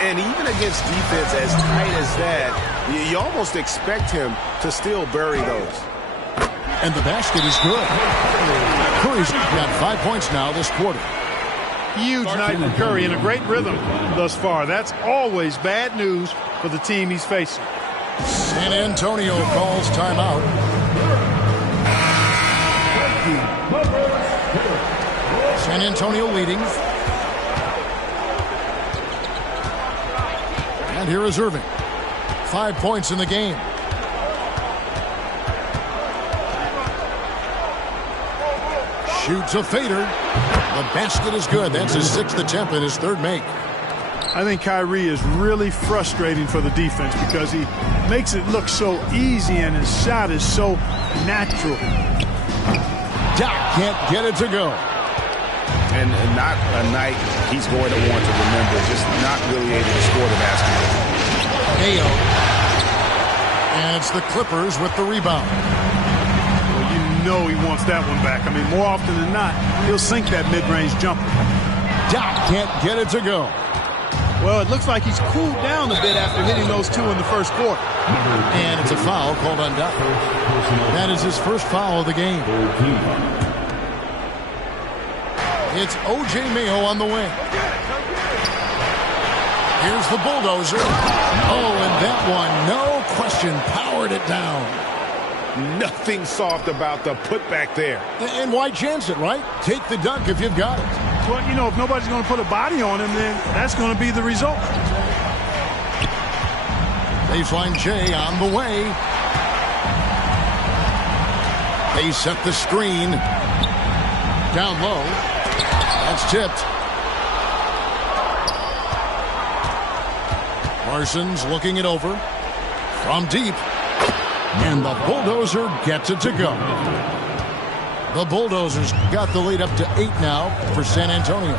And even against defense as tight as that, you almost expect him to still bury those. And the basket is good. Curry's got 5 points now this quarter. Huge night for Curry and a great rhythm thus far. That's always bad news for the team he's facing. San Antonio calls timeout. San Antonio leading. And here is Irving. 5 points in the game. Shoots a fader. The basket is good. That's his 6th attempt and his 3rd make. I think Kyrie is really frustrating for the defense because he makes it look so easy and his shot is so natural. Doc can't get it to go. And not a night he's going to want to remember. Just not really able to score the basketball. Mayo. And it's the Clippers with the rebound. Well, you know he wants that one back. I mean, more often than not, he'll sink that mid-range jumper. Doc can't get it to go. Well, it looks like he's cooled down a bit after hitting those 2 in the first quarter. And it's a foul called on Doc. That is his first foul of the game. It's O.J. Mayo on the wing. Here's the bulldozer. Oh, and that one, no question, powered it down. Nothing soft about the putback there. And why chance it, right? Take the dunk if you've got it. Well, you know, if nobody's going to put a body on him, then that's going to be the result. Baseline J on the way. They set the screen. Down low. That's tipped. Parsons looking it over. From deep. And the bulldozer gets it to go. The Bulldozers got the lead up to 8 now for San Antonio.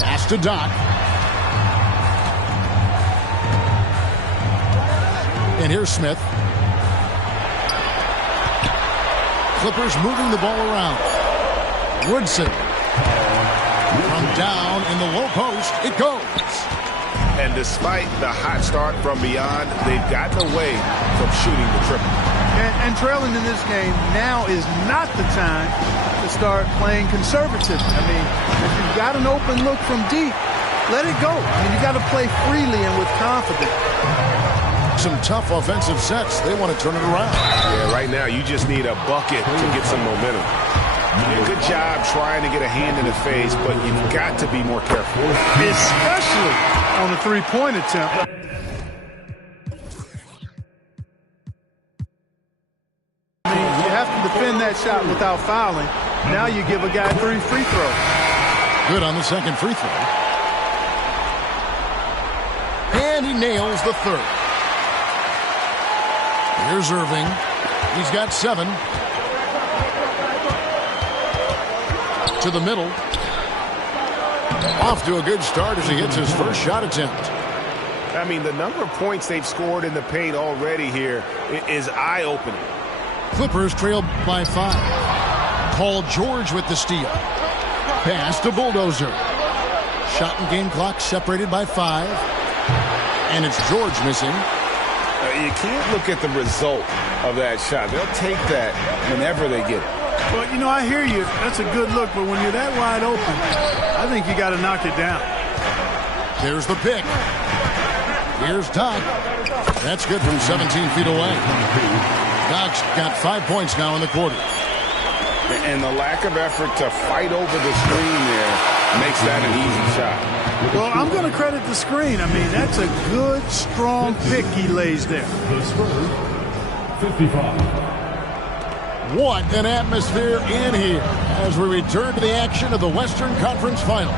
Pass to Doc. And here's Smith. Clippers moving the ball around. Woodson. From down in the low post, it goes. And despite the hot start from beyond, they've gotten away from shooting the triple. And trailing in this game, now is not the time to start playing conservative. I mean, if you've got an open look from deep, let it go. I mean, you got to play freely and with confidence. Some tough offensive sets. They want to turn it around. Yeah, right now you just need a bucket to get some momentum. You did a good job trying to get a hand in the face, but you've got to be more careful. Especially on a three-point attempt. I mean, you have to defend that shot without fouling. Now you give a guy 3 free throws. Good on the second free throw. And he nails the third. Here's Irving. He's got 7. To the middle. Off to a good start as he hits his first shot attempt. I mean, the number of points they've scored in the paint already here is eye-opening. Clippers trail by 5. Paul George with the steal. Pass to Bulldozer. Shot and game clock separated by 5. And it's George missing. You can't look at the result of that shot. They'll take that whenever they get it. Well, you know, I hear you. That's a good look, but when you're that wide open, I think you got to knock it down. There's the pick. Here's Doc. That's good from 17 feet away. Doc's got 5 points now in the quarter. And the lack of effort to fight over the screen there makes that an easy shot. Well, I'm going to credit the screen. I mean, that's a good, strong pick he lays there. The Spurs, 55. What an atmosphere in here as we return to the action of the Western Conference Final.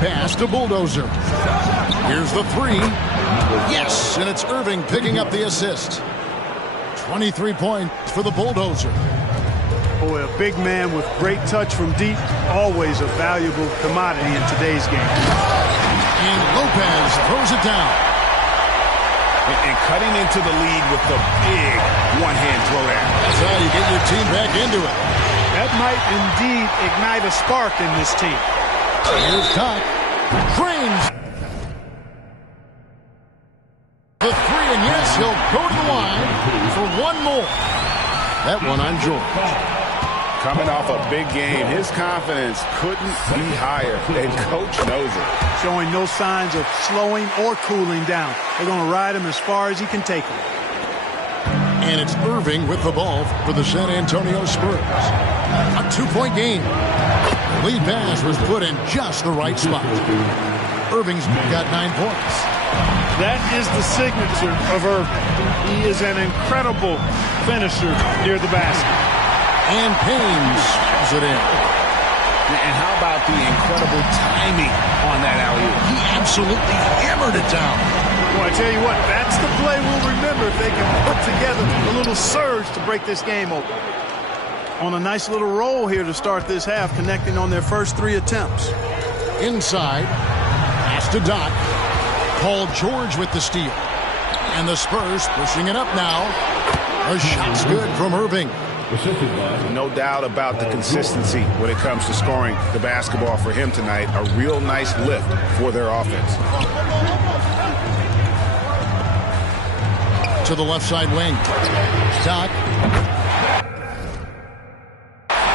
Pass to Bulldozer. Here's the 3. Yes, and it's Irving picking up the assist. 23 points for the Bulldozer. Boy, a big man with great touch from deep, always a valuable commodity in today's game. And Lopez throws it down. And cutting into the lead with the big one-hand throwdown. That's how you get your team back into it. That might indeed ignite a spark in this team. Here's Doc. Drains. The 3, and yes, he'll go to the line for one more. That one on George. Coming off a big game, his confidence couldn't be higher, and Coach knows it. Showing no signs of slowing or cooling down. They're going to ride him as far as he can take him. And it's Irving with the ball for the San Antonio Spurs. A 2-point game. The lead pass was put in just the right spot. Irving's got 9 points. That is the signature of Irving. He is an incredible finisher near the basket. And Payne is it in. And how about the incredible timing on that alley-oop? He absolutely hammered it down. Well, I tell you what, that's the play we'll remember if they can put together a little surge to break this game open. On a nice little roll here to start this half, connecting on their first 3 attempts. Inside, pass to Doc. Paul George with the steal. And the Spurs pushing it up now. A shot's good from Irving. No doubt about the consistency when it comes to scoring the basketball for him tonight. A real nice lift for their offense. To the left side wing. Doc.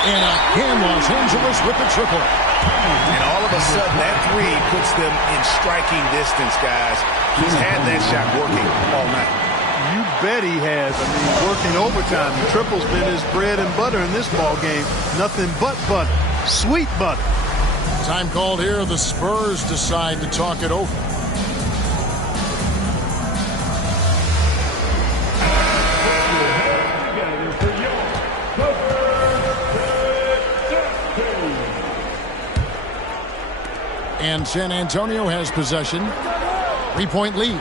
And again, Los Angeles with the triple. And all of a sudden, that 3 puts them in striking distance, guys. He's had that shot working all night. You bet he has. I mean, working overtime. The triple's been his bread and butter in this ball game. Nothing but butter. Sweet butter. Time called here. The Spurs decide to talk it over. And San Antonio has possession. 3-point lead.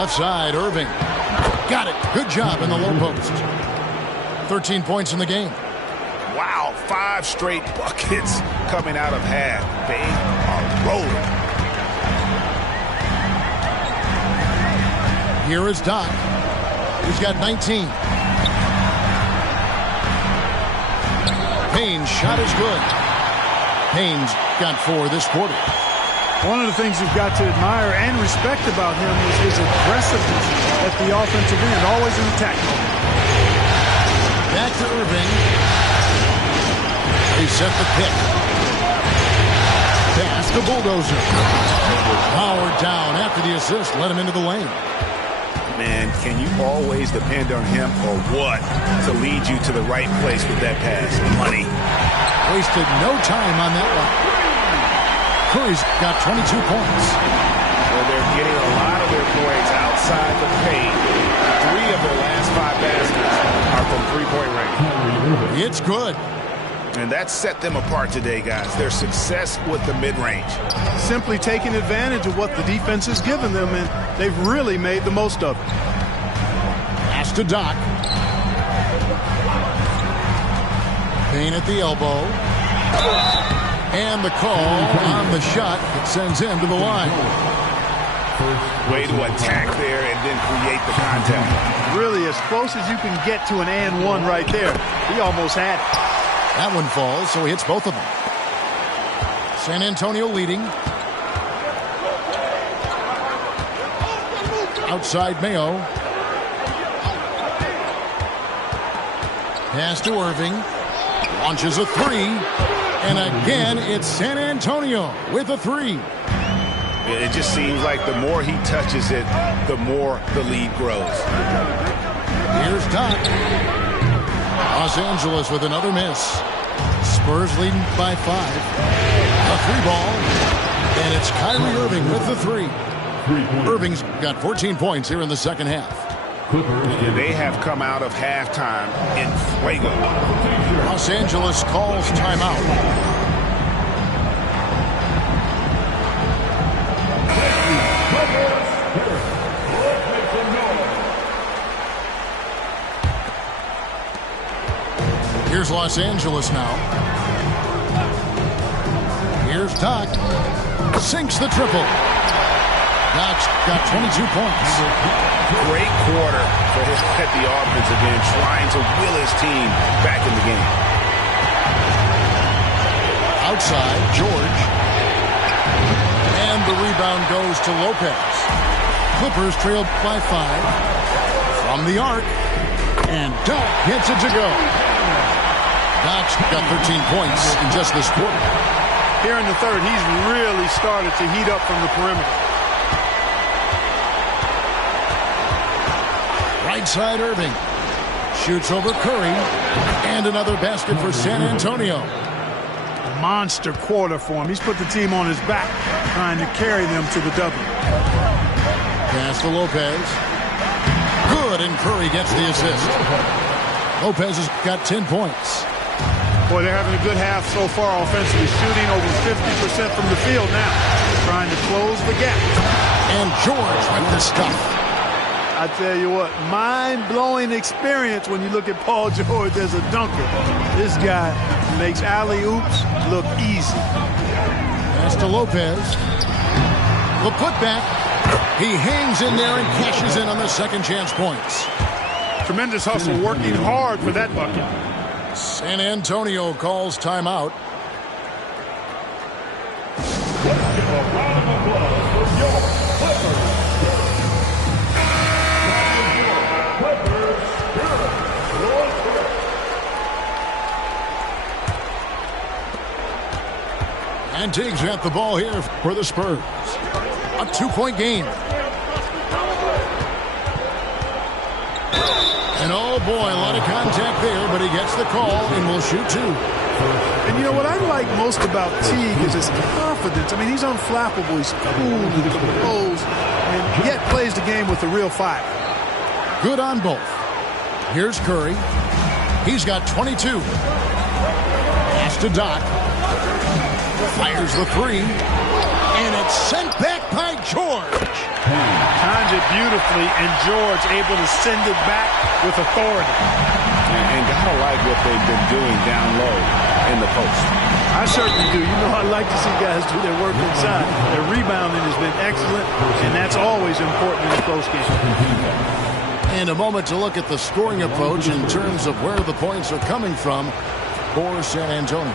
Left side, Irving. Got it. Good job in the low post. 13 points in the game. Wow, 5 straight buckets coming out of half. They are rolling. Here is Doc. He's got 19. Payne's shot is good. Payne's got 4 this quarter. One of the things you've got to admire and respect about him is his aggressiveness at the offensive end, always in attack mode. Back to Irving. They set the pick. Pass the bulldozer. Powered down after the assist, let him into the lane. Man, can you always depend on him or what to lead you to the right place with that pass? Money. Wasted no time on that one. Curry's got 22 points. Well, they're getting a lot of their points outside the paint. 3 of their last 5 baskets are from three-point range. It's good. And that set them apart today, guys. Their success with the mid-range. Simply taking advantage of what the defense has given them, and they've really made the most of it. Pass to Doc. Payne at the elbow. And the call on the shot that sends him to the line. Way to attack there and then create the contact. Really as close as you can get to an and one right there. He almost had it. That one falls, so he hits both of them. San Antonio leading. Outside Mayo. Pass to Irving. Launches a 3. And again, it's San Antonio with a 3. It just seems like the more he touches it, the more the lead grows. Here's Doc. Los Angeles with another miss. Spurs leading by 5. A 3-ball. And it's Kyrie Irving with the 3. Irving's got 14 points here in the second half. They have come out of halftime in fuego. Los Angeles calls timeout. Here's Los Angeles now. Here's Doc. Sinks the triple. Doc's got 22 points. Great quarter for him at the offensive end, trying to will his team back in the game. Outside, George. And the rebound goes to Lopez. Clippers trail by 5. From the arc. And Doc gets it to go. Doc's got 13 points in just this quarter. Here in the third, he's really started to heat up from the perimeter. Right side, Irving. Shoots over Curry. And another basket for San Antonio. A monster quarter for him. He's put the team on his back, trying to carry them to the W. Pass to Lopez. Good, and Curry gets the assist. Lopez has got 10 points. Boy, they're having a good half so far offensively, shooting over 50% from the field now, trying to close the gap. And George with the stuff. I tell you what, mind-blowing experience when you look at Paul George as a dunker. This guy makes alley-oops look easy. Pass to Lopez. The putback. He hangs in there and cashes in on the second chance points. Tremendous hustle, working hard for that bucket. San Antonio calls timeout. And Tiggs at the ball here for the Spurs. A 2-point game. And oh boy, a lot of contact there, but he gets the call and will shoot 2. And you know what I like most about Teague is his confidence. I mean, he's unflappable. He's cool and composed, and yet plays the game with a real fire. Good on both. Here's Curry. He's got 22. Pass to Doc. Fires the 3. And it It's sent back by George. Timed it beautifully, and George able to send it back with authority. And gotta like what they've been doing down low in the post. I certainly do. You know, I like to see guys do their work inside. Their rebounding has been excellent, and that's always important in a close game. And a moment to look at the scoring approach in terms of where the points are coming from for San Antonio.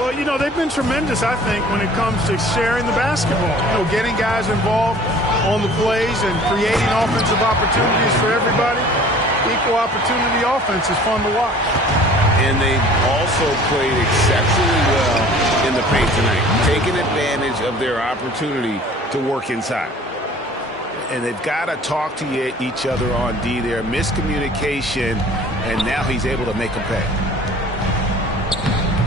Well, you know, they've been tremendous, I think, when it comes to sharing the basketball. You know, getting guys involved on the plays and creating offensive opportunities for everybody. Equal opportunity offense is fun to watch. And they've also played exceptionally well in the paint tonight, taking advantage of their opportunity to work inside. And they've got to talk to each other on D there. Miscommunication, and now he's able to make them pay.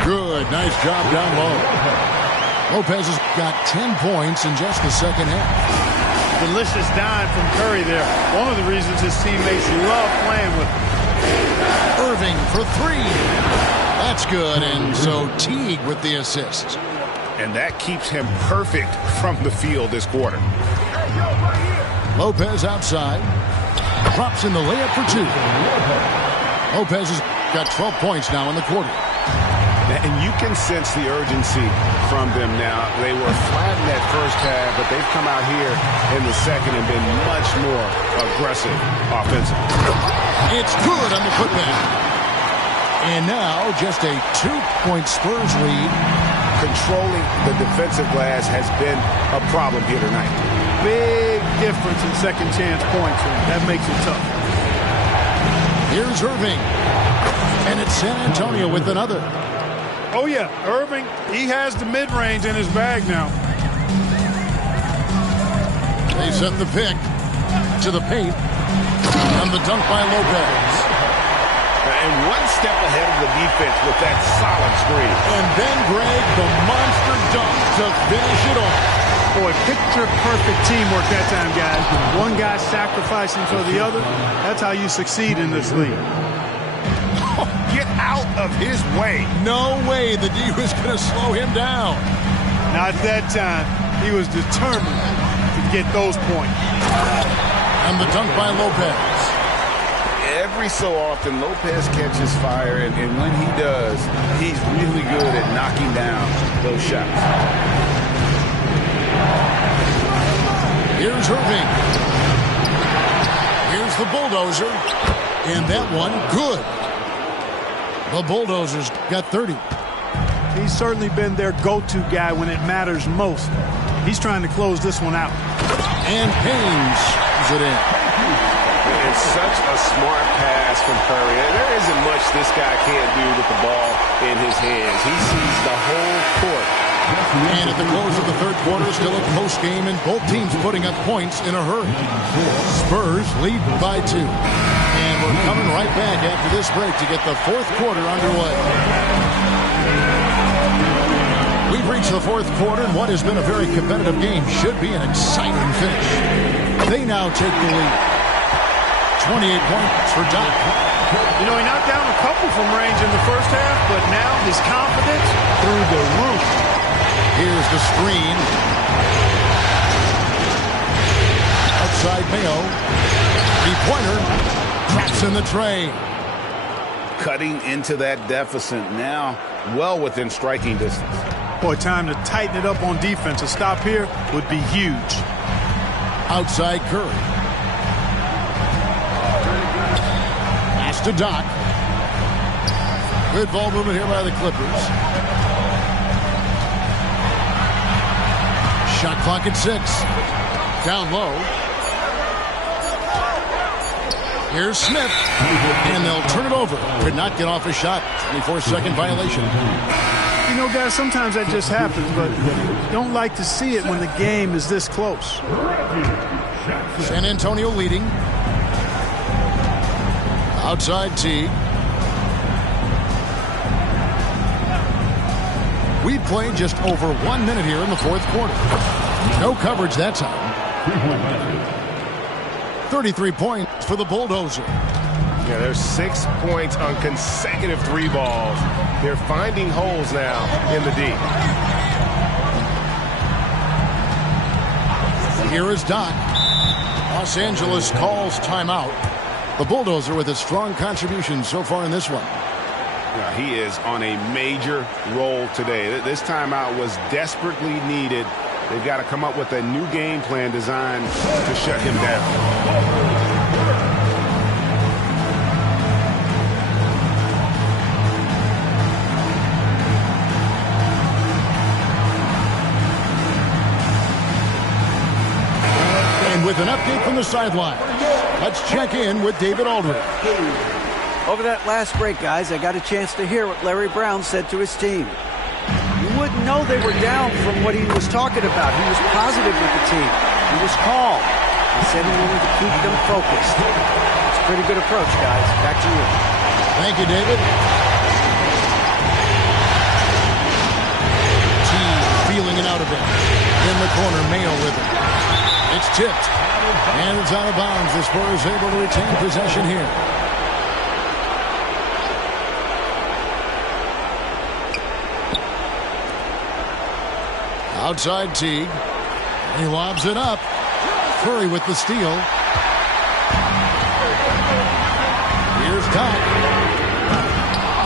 Good. Nice job down low. Lopez has got 10 points in just the second half. Delicious dime from Curry there. One of the reasons his teammates love playing with him. Irving for three. That's good. And so Teague with the assist. And that keeps him perfect from the field this quarter. Lopez outside. Drops in the layup for two. Lopez has got 12 points now in the quarter. And you can sense the urgency from them now. They were flat in that first half, but they've come out here in the second and been much more aggressive offensively. It's good on the putback. And now just a 2-point Spurs lead. Controlling the defensive glass has been a problem here tonight. Big difference in second chance points. That makes it tough. Here's Irving. And it's San Antonio with another. Oh, yeah. Irving, he has the mid-range in his bag now. They set the pick to the paint. And the dunk by Lopez. And one step ahead of the defense with that solid screen. And then Greg, the monster dunk to finish it off. Boy, picture-perfect teamwork that time, guys. One guy sacrificing for the other. That's how you succeed in this league. Get out of his way. No way the D was going to slow him down. Not that time. He was determined to get those points. And the dunk by Lopez. Every so often, Lopez catches fire, and when he does, he's really good at knocking down those shots. Here's Irving. Here's the bulldozer. And that one, good. The Bulldozers got 30. He's certainly been their go-to guy when it matters most. He's trying to close this one out. And Haynes is it in. It's such a smart pass from Curry. There isn't much this guy can't do with the ball in his hands. He sees the whole court. And at the close of the third quarter, still a close game, and both teams putting up points in a hurry. Spurs lead by 2. And we're coming right back after this break to get the fourth quarter underway. We've reached the fourth quarter, and what has been a very competitive game should be an exciting finish. They now take the lead. 28 points for Doc. You know, he knocked down a couple from range in the first half, but now his confidence through the roof. Here's the screen. Outside Mayo. Three-pointer. Drops in the tray. Cutting into that deficit now, well within striking distance. Boy, time to tighten it up on defense. A stop here would be huge. Outside Curry. Pass to Doc. Good ball movement here by the Clippers. Shot clock at 6. Down low. Here's Smith. And they'll turn it over. Could not get off a shot. 24-second violation. You know, guys, sometimes that just happens, but you don't like to see it when the game is this close. San Antonio leading. Outside Teague. We played just over 1 minute here in the fourth quarter. No coverage that time. 33 points for the Bulldozer. Yeah, there's 6 points on consecutive 3 balls. They're finding holes now in the D. Here is Doc. Los Angeles calls timeout. The Bulldozer with a strong contribution so far in this one. Yeah, he is on a major role today. This timeout was desperately needed. They've got to come up with a new game plan designed to shut him down. With an update from the sideline, let's check in with David Aldridge. Over that last break, guys, I got a chance to hear what Larry Brown said to his team. You wouldn't know they were down from what he was talking about. He was positive with the team. He was calm. He said he wanted to keep them focused. It's a pretty good approach, guys. Back to you. Thank you, David. Team feeling it out a bit. In the corner, Mayo with it. It's tipped, and it's out of bounds. The Spurs able to retain possession here. Outside Teague. He lobs it up. Curry with the steal. Here's Doc.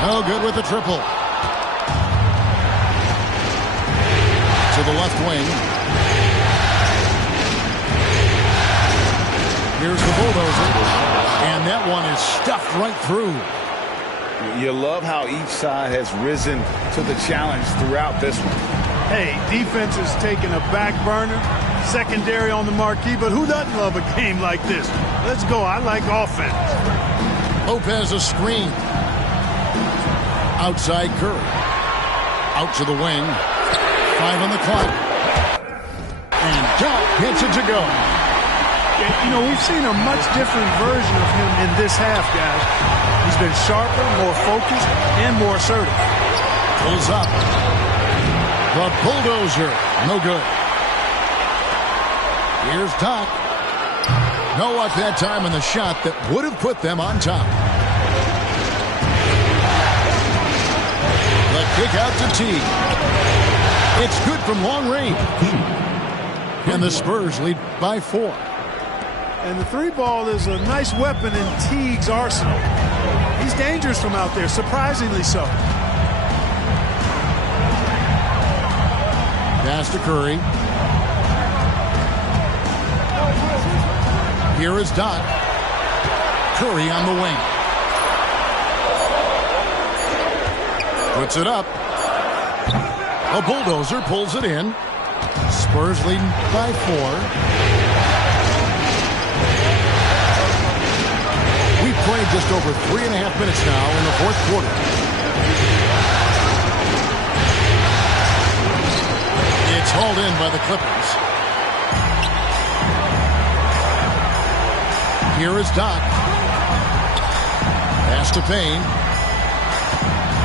No good with the triple. To the left wing. Here's the Bulldozer, and that one is stuffed right through. You love how each side has risen to the challenge throughout this one. Hey, defense is taking a back burner, secondary on the marquee, but who doesn't love a game like this? Let's go. I like offense. Lopez a screen. Outside Curry. Out to the wing. 5 on the clock. And Doc gets it to go. You know, we've seen a much different version of him in this half, guys. He's been sharper, more focused, and more assertive. Pulls up. The Bulldozer. No good. Here's Doc. No luck that time in the shot that would have put them on top. The kick out to Teague. It's good from long range. And the Spurs lead by 4. And the 3-ball is a nice weapon in Teague's arsenal. He's dangerous from out there, surprisingly so. Pass to Curry. Here is Doc. Curry on the wing. Puts it up. A Bulldozer pulls it in. Spurs leading by 4. We've played just over 3.5 minutes now in the fourth quarter. It's hauled in by the Clippers. Here is Doc. Pass to Payne.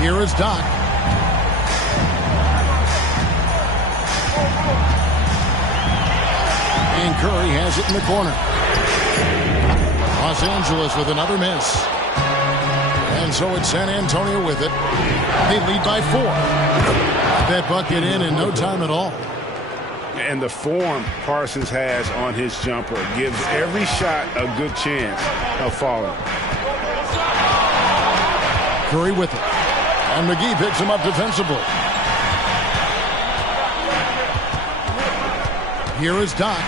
Here is Doc. And Curry has it in the corner. Los Angeles with another miss. And so it's San Antonio with it. They lead by 4. That bucket in no time at all. And the form Parsons has on his jumper gives every shot a good chance of falling. Curry with it. And McGee picks him up defensively. Here is Doc.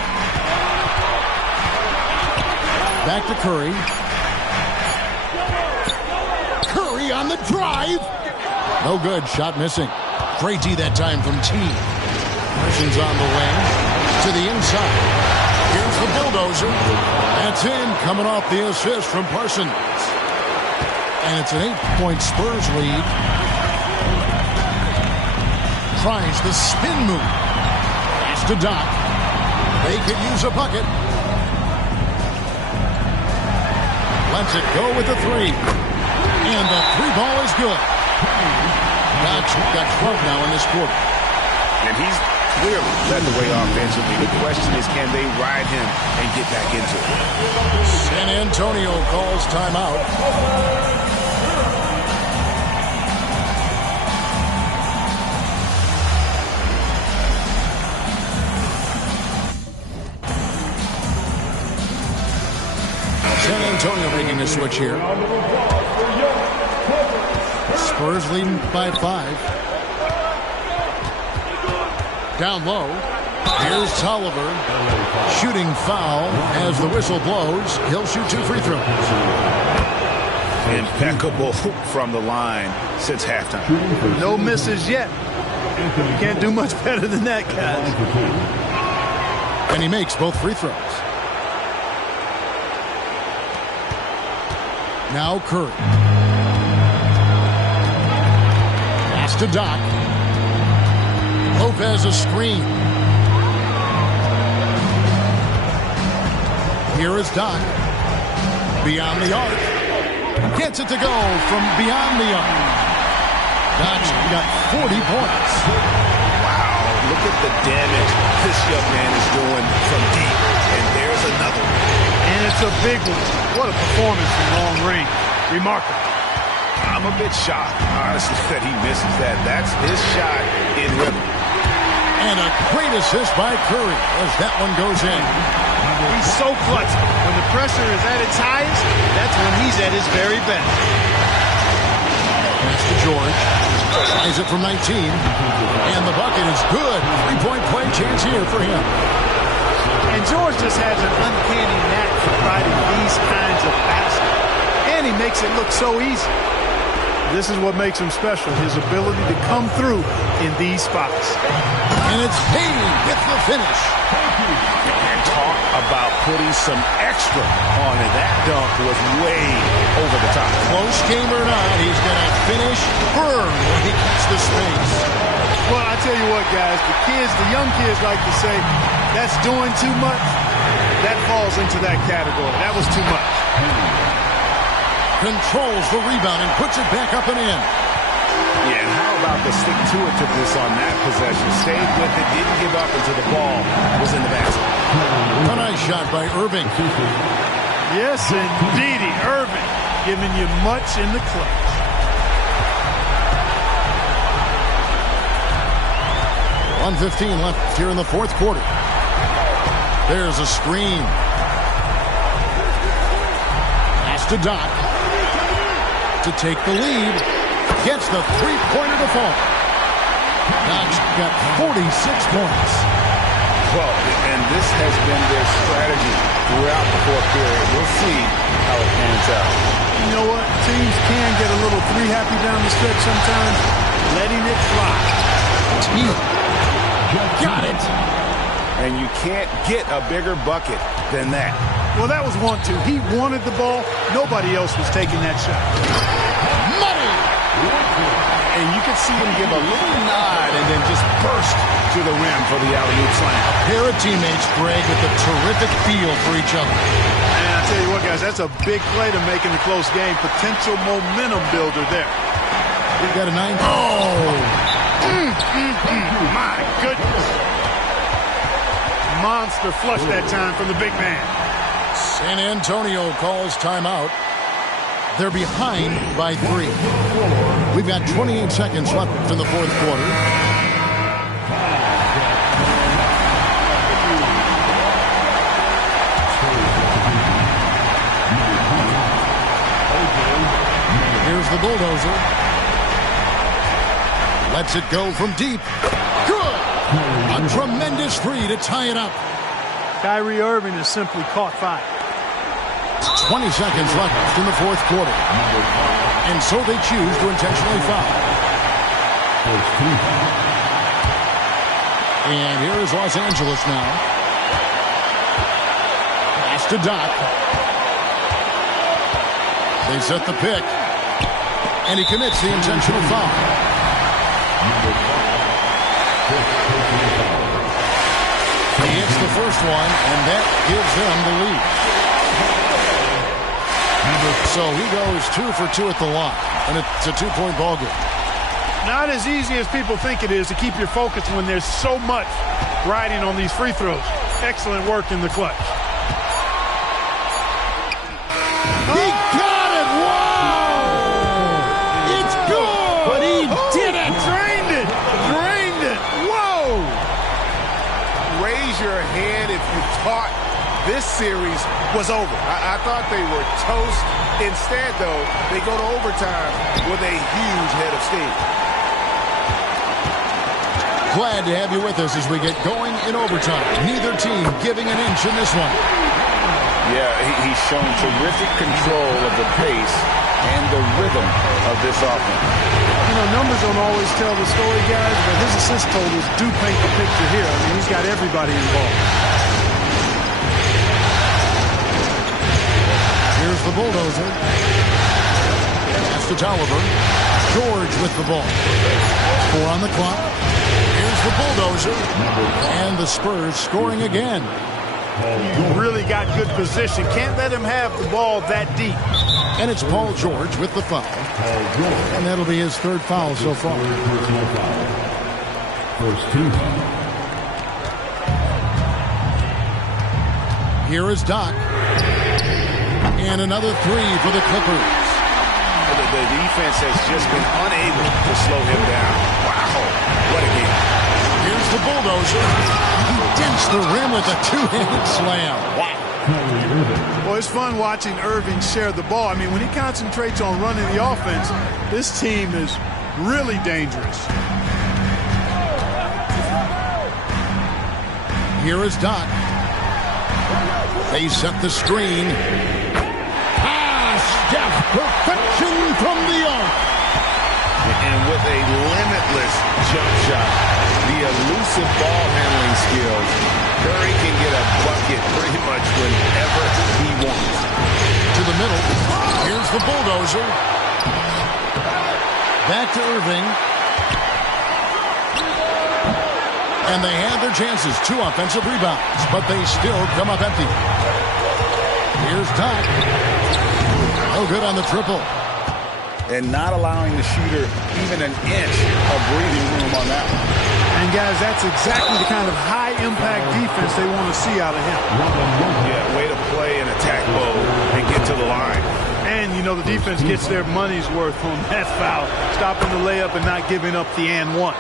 Back to Curry. Curry on the drive. No good. Shot missing. Great D that time from T. Parsons on the wing. To the inside. Here's the Bulldozer. That's in. Coming off the assist from Parsons. And it's an 8-point Spurs lead. Tries the spin move. It's to Doc. They could use a bucket. Lets it go with the 3. And the 3-ball is good. Doc's got 12 now in this quarter. And he's clearly led the way offensively. The question is, can they ride him and get back into it? San Antonio calls timeout. to switch here. Spurs leading by 5. Down low. Here's Tolliver. Shooting foul as the whistle blows. He'll shoot 2 free throws. Impeccable from the line since halftime. No misses yet. You can't do much better than that, guys. And he makes both free throws. Now Curry. Pass to Doc. Lopez a screen. Here is Doc. Beyond the arc. Gets it to go from beyond the arc. Doc's got 40 points. Wow, look at the damage this young man is doing from deep. And there's another one. And it's a big one. What a performance from long range. Remarkable. I'm a bit shocked, honestly, that he misses that. That's his shot in rhythm. And a great assist by Curry as that one goes in. He's so clutch. When the pressure is at its highest, that's when he's at his very best. That's to George. Tries it from 19. And the bucket is good. 3-point play chance here for him. And George just has an uncanny knack for providing these kinds of baskets. And he makes it look so easy. This is what makes him special, his ability to come through in these spots. And it's Payne gets the finish. And talk about putting some extra on it. That dunk was way over the top. Close game or not, he's going to finish firm when he gets the space. Well, I tell you what, guys, the young kids like to say, that's doing too much. That falls into that category. That was too much. Controls the rebound and puts it back up and in. Yeah, and how about the stick-to-itiveness on that possession? Stayed with it, didn't give up until the ball was in the basket. A nice shot by Irving. Yes, indeedy. Irving giving you much in the clutch. .1:15 left here in the fourth quarter. There's a screen. Pass to Doc. To take the lead. Gets the three-pointer to fall. Doc's got 46 points. Well, and this has been their strategy throughout the fourth period. We'll see how it pans out. You know what? Teams can get a little three-happy down the stretch sometimes. Letting it fly. Got it. And you can't get a bigger bucket than that. Well, that was 1-2. He wanted the ball. Nobody else was taking that shot. Money! And you can see him give a little nod and then just burst to the rim for the alley-oop slam. A pair of teammates, Greg, with a terrific feel for each other. And I tell you what, guys, that's a big play to make in a close game. Potential momentum builder there. We've got a 9. My goodness. Monster flush that time from the big man. San Antonio calls timeout. They're behind by 3. We've got 28 seconds left in the fourth quarter. Here's the bulldozer. Lets it go from deep. Good! A tremendous 3 to tie it up. Kyrie Irving has simply caught fire. 20 seconds left in the fourth quarter. And so they choose to intentionally foul. And here is Los Angeles now. Pass to Doc. They set the pick. And he commits the intentional foul. He hits the first one, and that gives them the lead. So he goes 2 for 2 at the line, and it's a 2-point ball game. Not as easy as people think it is to keep your focus when there's so much riding on these free throws. Excellent work in the clutch. He got it! Whoa! It's good! But he did it! Drained it! Drained it! Whoa! Raise your hand if you thought this series was over. I thought they were toast. Instead, though, they go to overtime with a huge head of steam. Glad to have you with us as we get going in overtime. Neither team giving an inch in this one. Yeah, he's shown terrific control of the pace and the rhythm of this offense. You know, numbers don't always tell the story, guys, but his assist totals do paint the picture here. I mean, he's got everybody involved. Here's the bulldozer. Pass to Tolliver. George with the ball. 4 on the clock. Here's the bulldozer. And the Spurs scoring again. You really got good position. Can't let him have the ball that deep. And it's Paul George with the foul. And that'll be his 3rd foul so far. First team foul. Here is Doc. And another 3 for the Clippers. The defense has just been unable to slow him down. Wow, what a game. Here's the bulldozer. He dents the rim with a 2-handed slam. Wow. Well, it's fun watching Irving share the ball. I mean, when he concentrates on running the offense, this team is really dangerous. Here is Doc. They set the screen. Steph, perfection from the arc. And with a limitless jump shot, the elusive ball handling skills, Curry can get a bucket pretty much whenever he wants. To the middle. Here's the bulldozer. Back to Irving. And they had their chances. 2 offensive rebounds, but they still come up empty. Here's Doc. No good on the triple. And not allowing the shooter even an inch of breathing room on that one. And, guys, that's exactly the kind of high-impact defense they want to see out of him. Yeah, way to play in attack mode and get to the line. And, you know, the defense gets their money's worth on that foul, stopping the layup and not giving up the and one.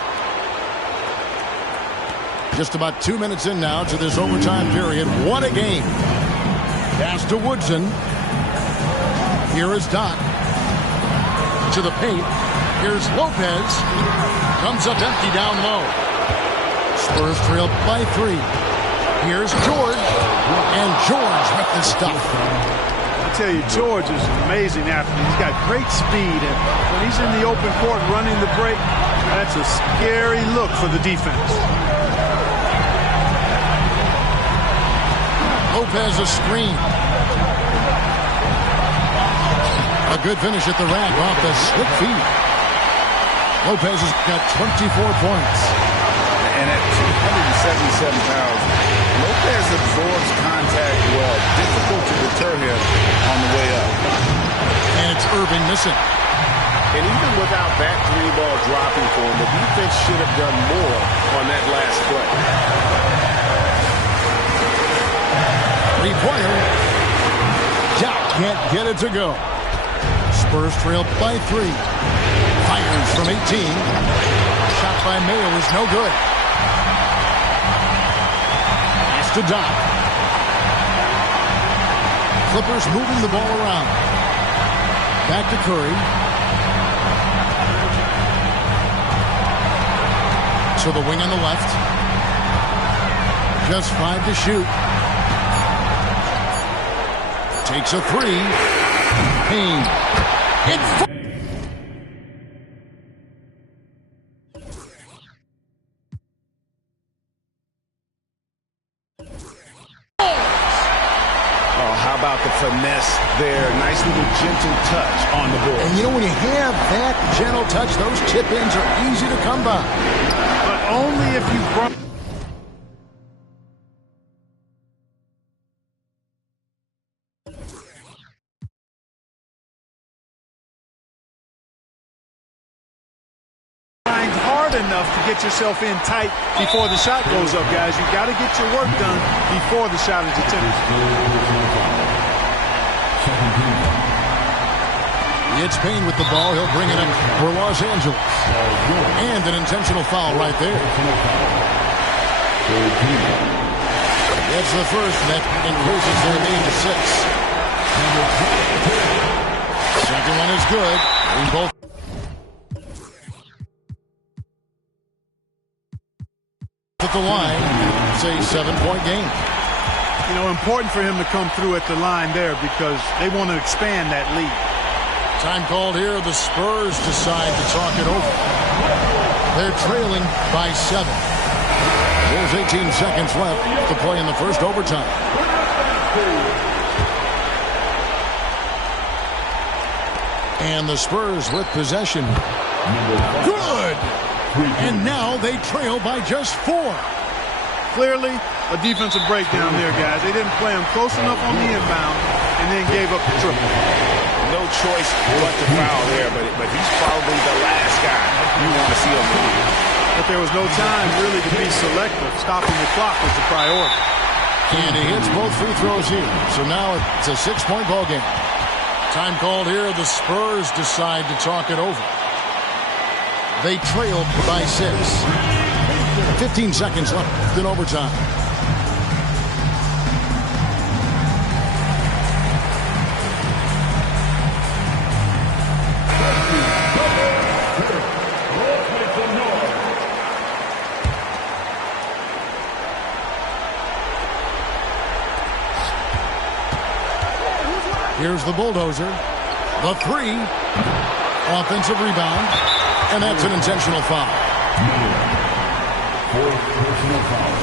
Just about 2 minutes in now to this overtime period. What a game. Pass to Woodson. Here is Doc. To the paint. Here's Lopez. Comes up empty down low. Spurs trail by 3. Here's George. And George with the stuff. I tell you, George is an amazing athlete. He's got great speed. And when he's in the open court running the break, that's a scary look for the defense. Lopez a screen. A good finish at the rack off the slip feet. Lopez has got 24 points. And at 277 pounds, Lopez absorbs contact well. Difficult to deter him on the way up. And it's Irving missing. And even without that 3-ball dropping for him, the defense should have done more on that last play. Three-pointer. Jack can't get it to go. Spurs trail by 3. Fires from 18. Shot by Mayo is no good. Pass to Doc. Clippers moving the ball around. Back to Curry. To the wing on the left. Just 5 to shoot. Takes a 3. Payne. It's how about the finesse there? Nice little gentle touch on the board. And you know, when you have that gentle touch, those chip-ins are easy to come by. But only if you brought... enough to get yourself in tight before the shot goes up, guys. You've got to get your work done before the shot is attempted. It's Payne with the ball. He'll bring it up for Los Angeles. And an intentional foul right there. That's the first that increases their lead to 6. Second one is good. We both. At the line, it's a 7-point game. You know, important for him to come through at the line there because they want to expand that lead. Time called here. The Spurs decide to talk it over. They're trailing by 7. There's 18 seconds left to play in the first overtime. And the Spurs with possession. Good! And now they trail by just 4. Clearly, a defensive breakdown there, guys. They didn't play him close enough on the inbound and then gave up the triple. No choice but to foul there, but he's probably the last guy you want to see on the field. But there was no time really to be selective. Stopping the clock was the priority. And he hits both free throws here. So now it's a 6-point ball game. Time called here. The Spurs decide to talk it over. They trail by 6. 15 seconds left in overtime. Here's the bulldozer. The 3. Offensive rebound. And that's an intentional foul. 4th personal foul.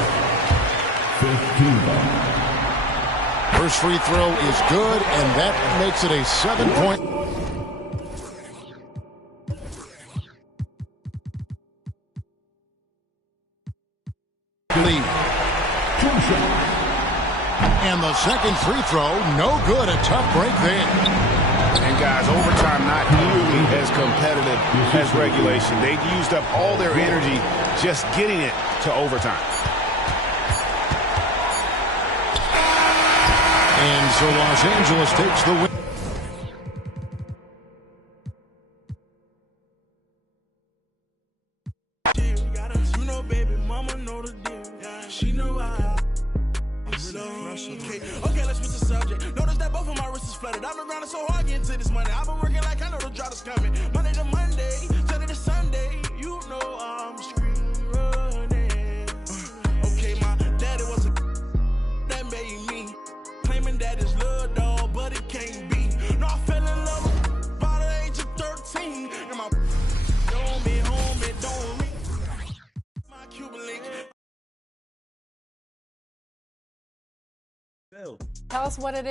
15. First free throw is good, and that makes it a 7-point lead. And the second free throw, no good. A tough break there. And guys, overtime not nearly as competitive as regulation. They used up all their energy just getting it to overtime. And so Los Angeles takes the win. Okay, let's switch the subject. Notice that both of my wrists is flooded. I've been grinding so hard getting to this money. I've been working like I know the drought is coming. Monday to Monday, Sunday to Sunday. You know I'm screaming running. Okay, my daddy was a that made me. Claiming that it's love, dog, but it can't be. No, I fell in love by the age of 13. And my don't me home and don't me. My Cuban link. Tell us what it is.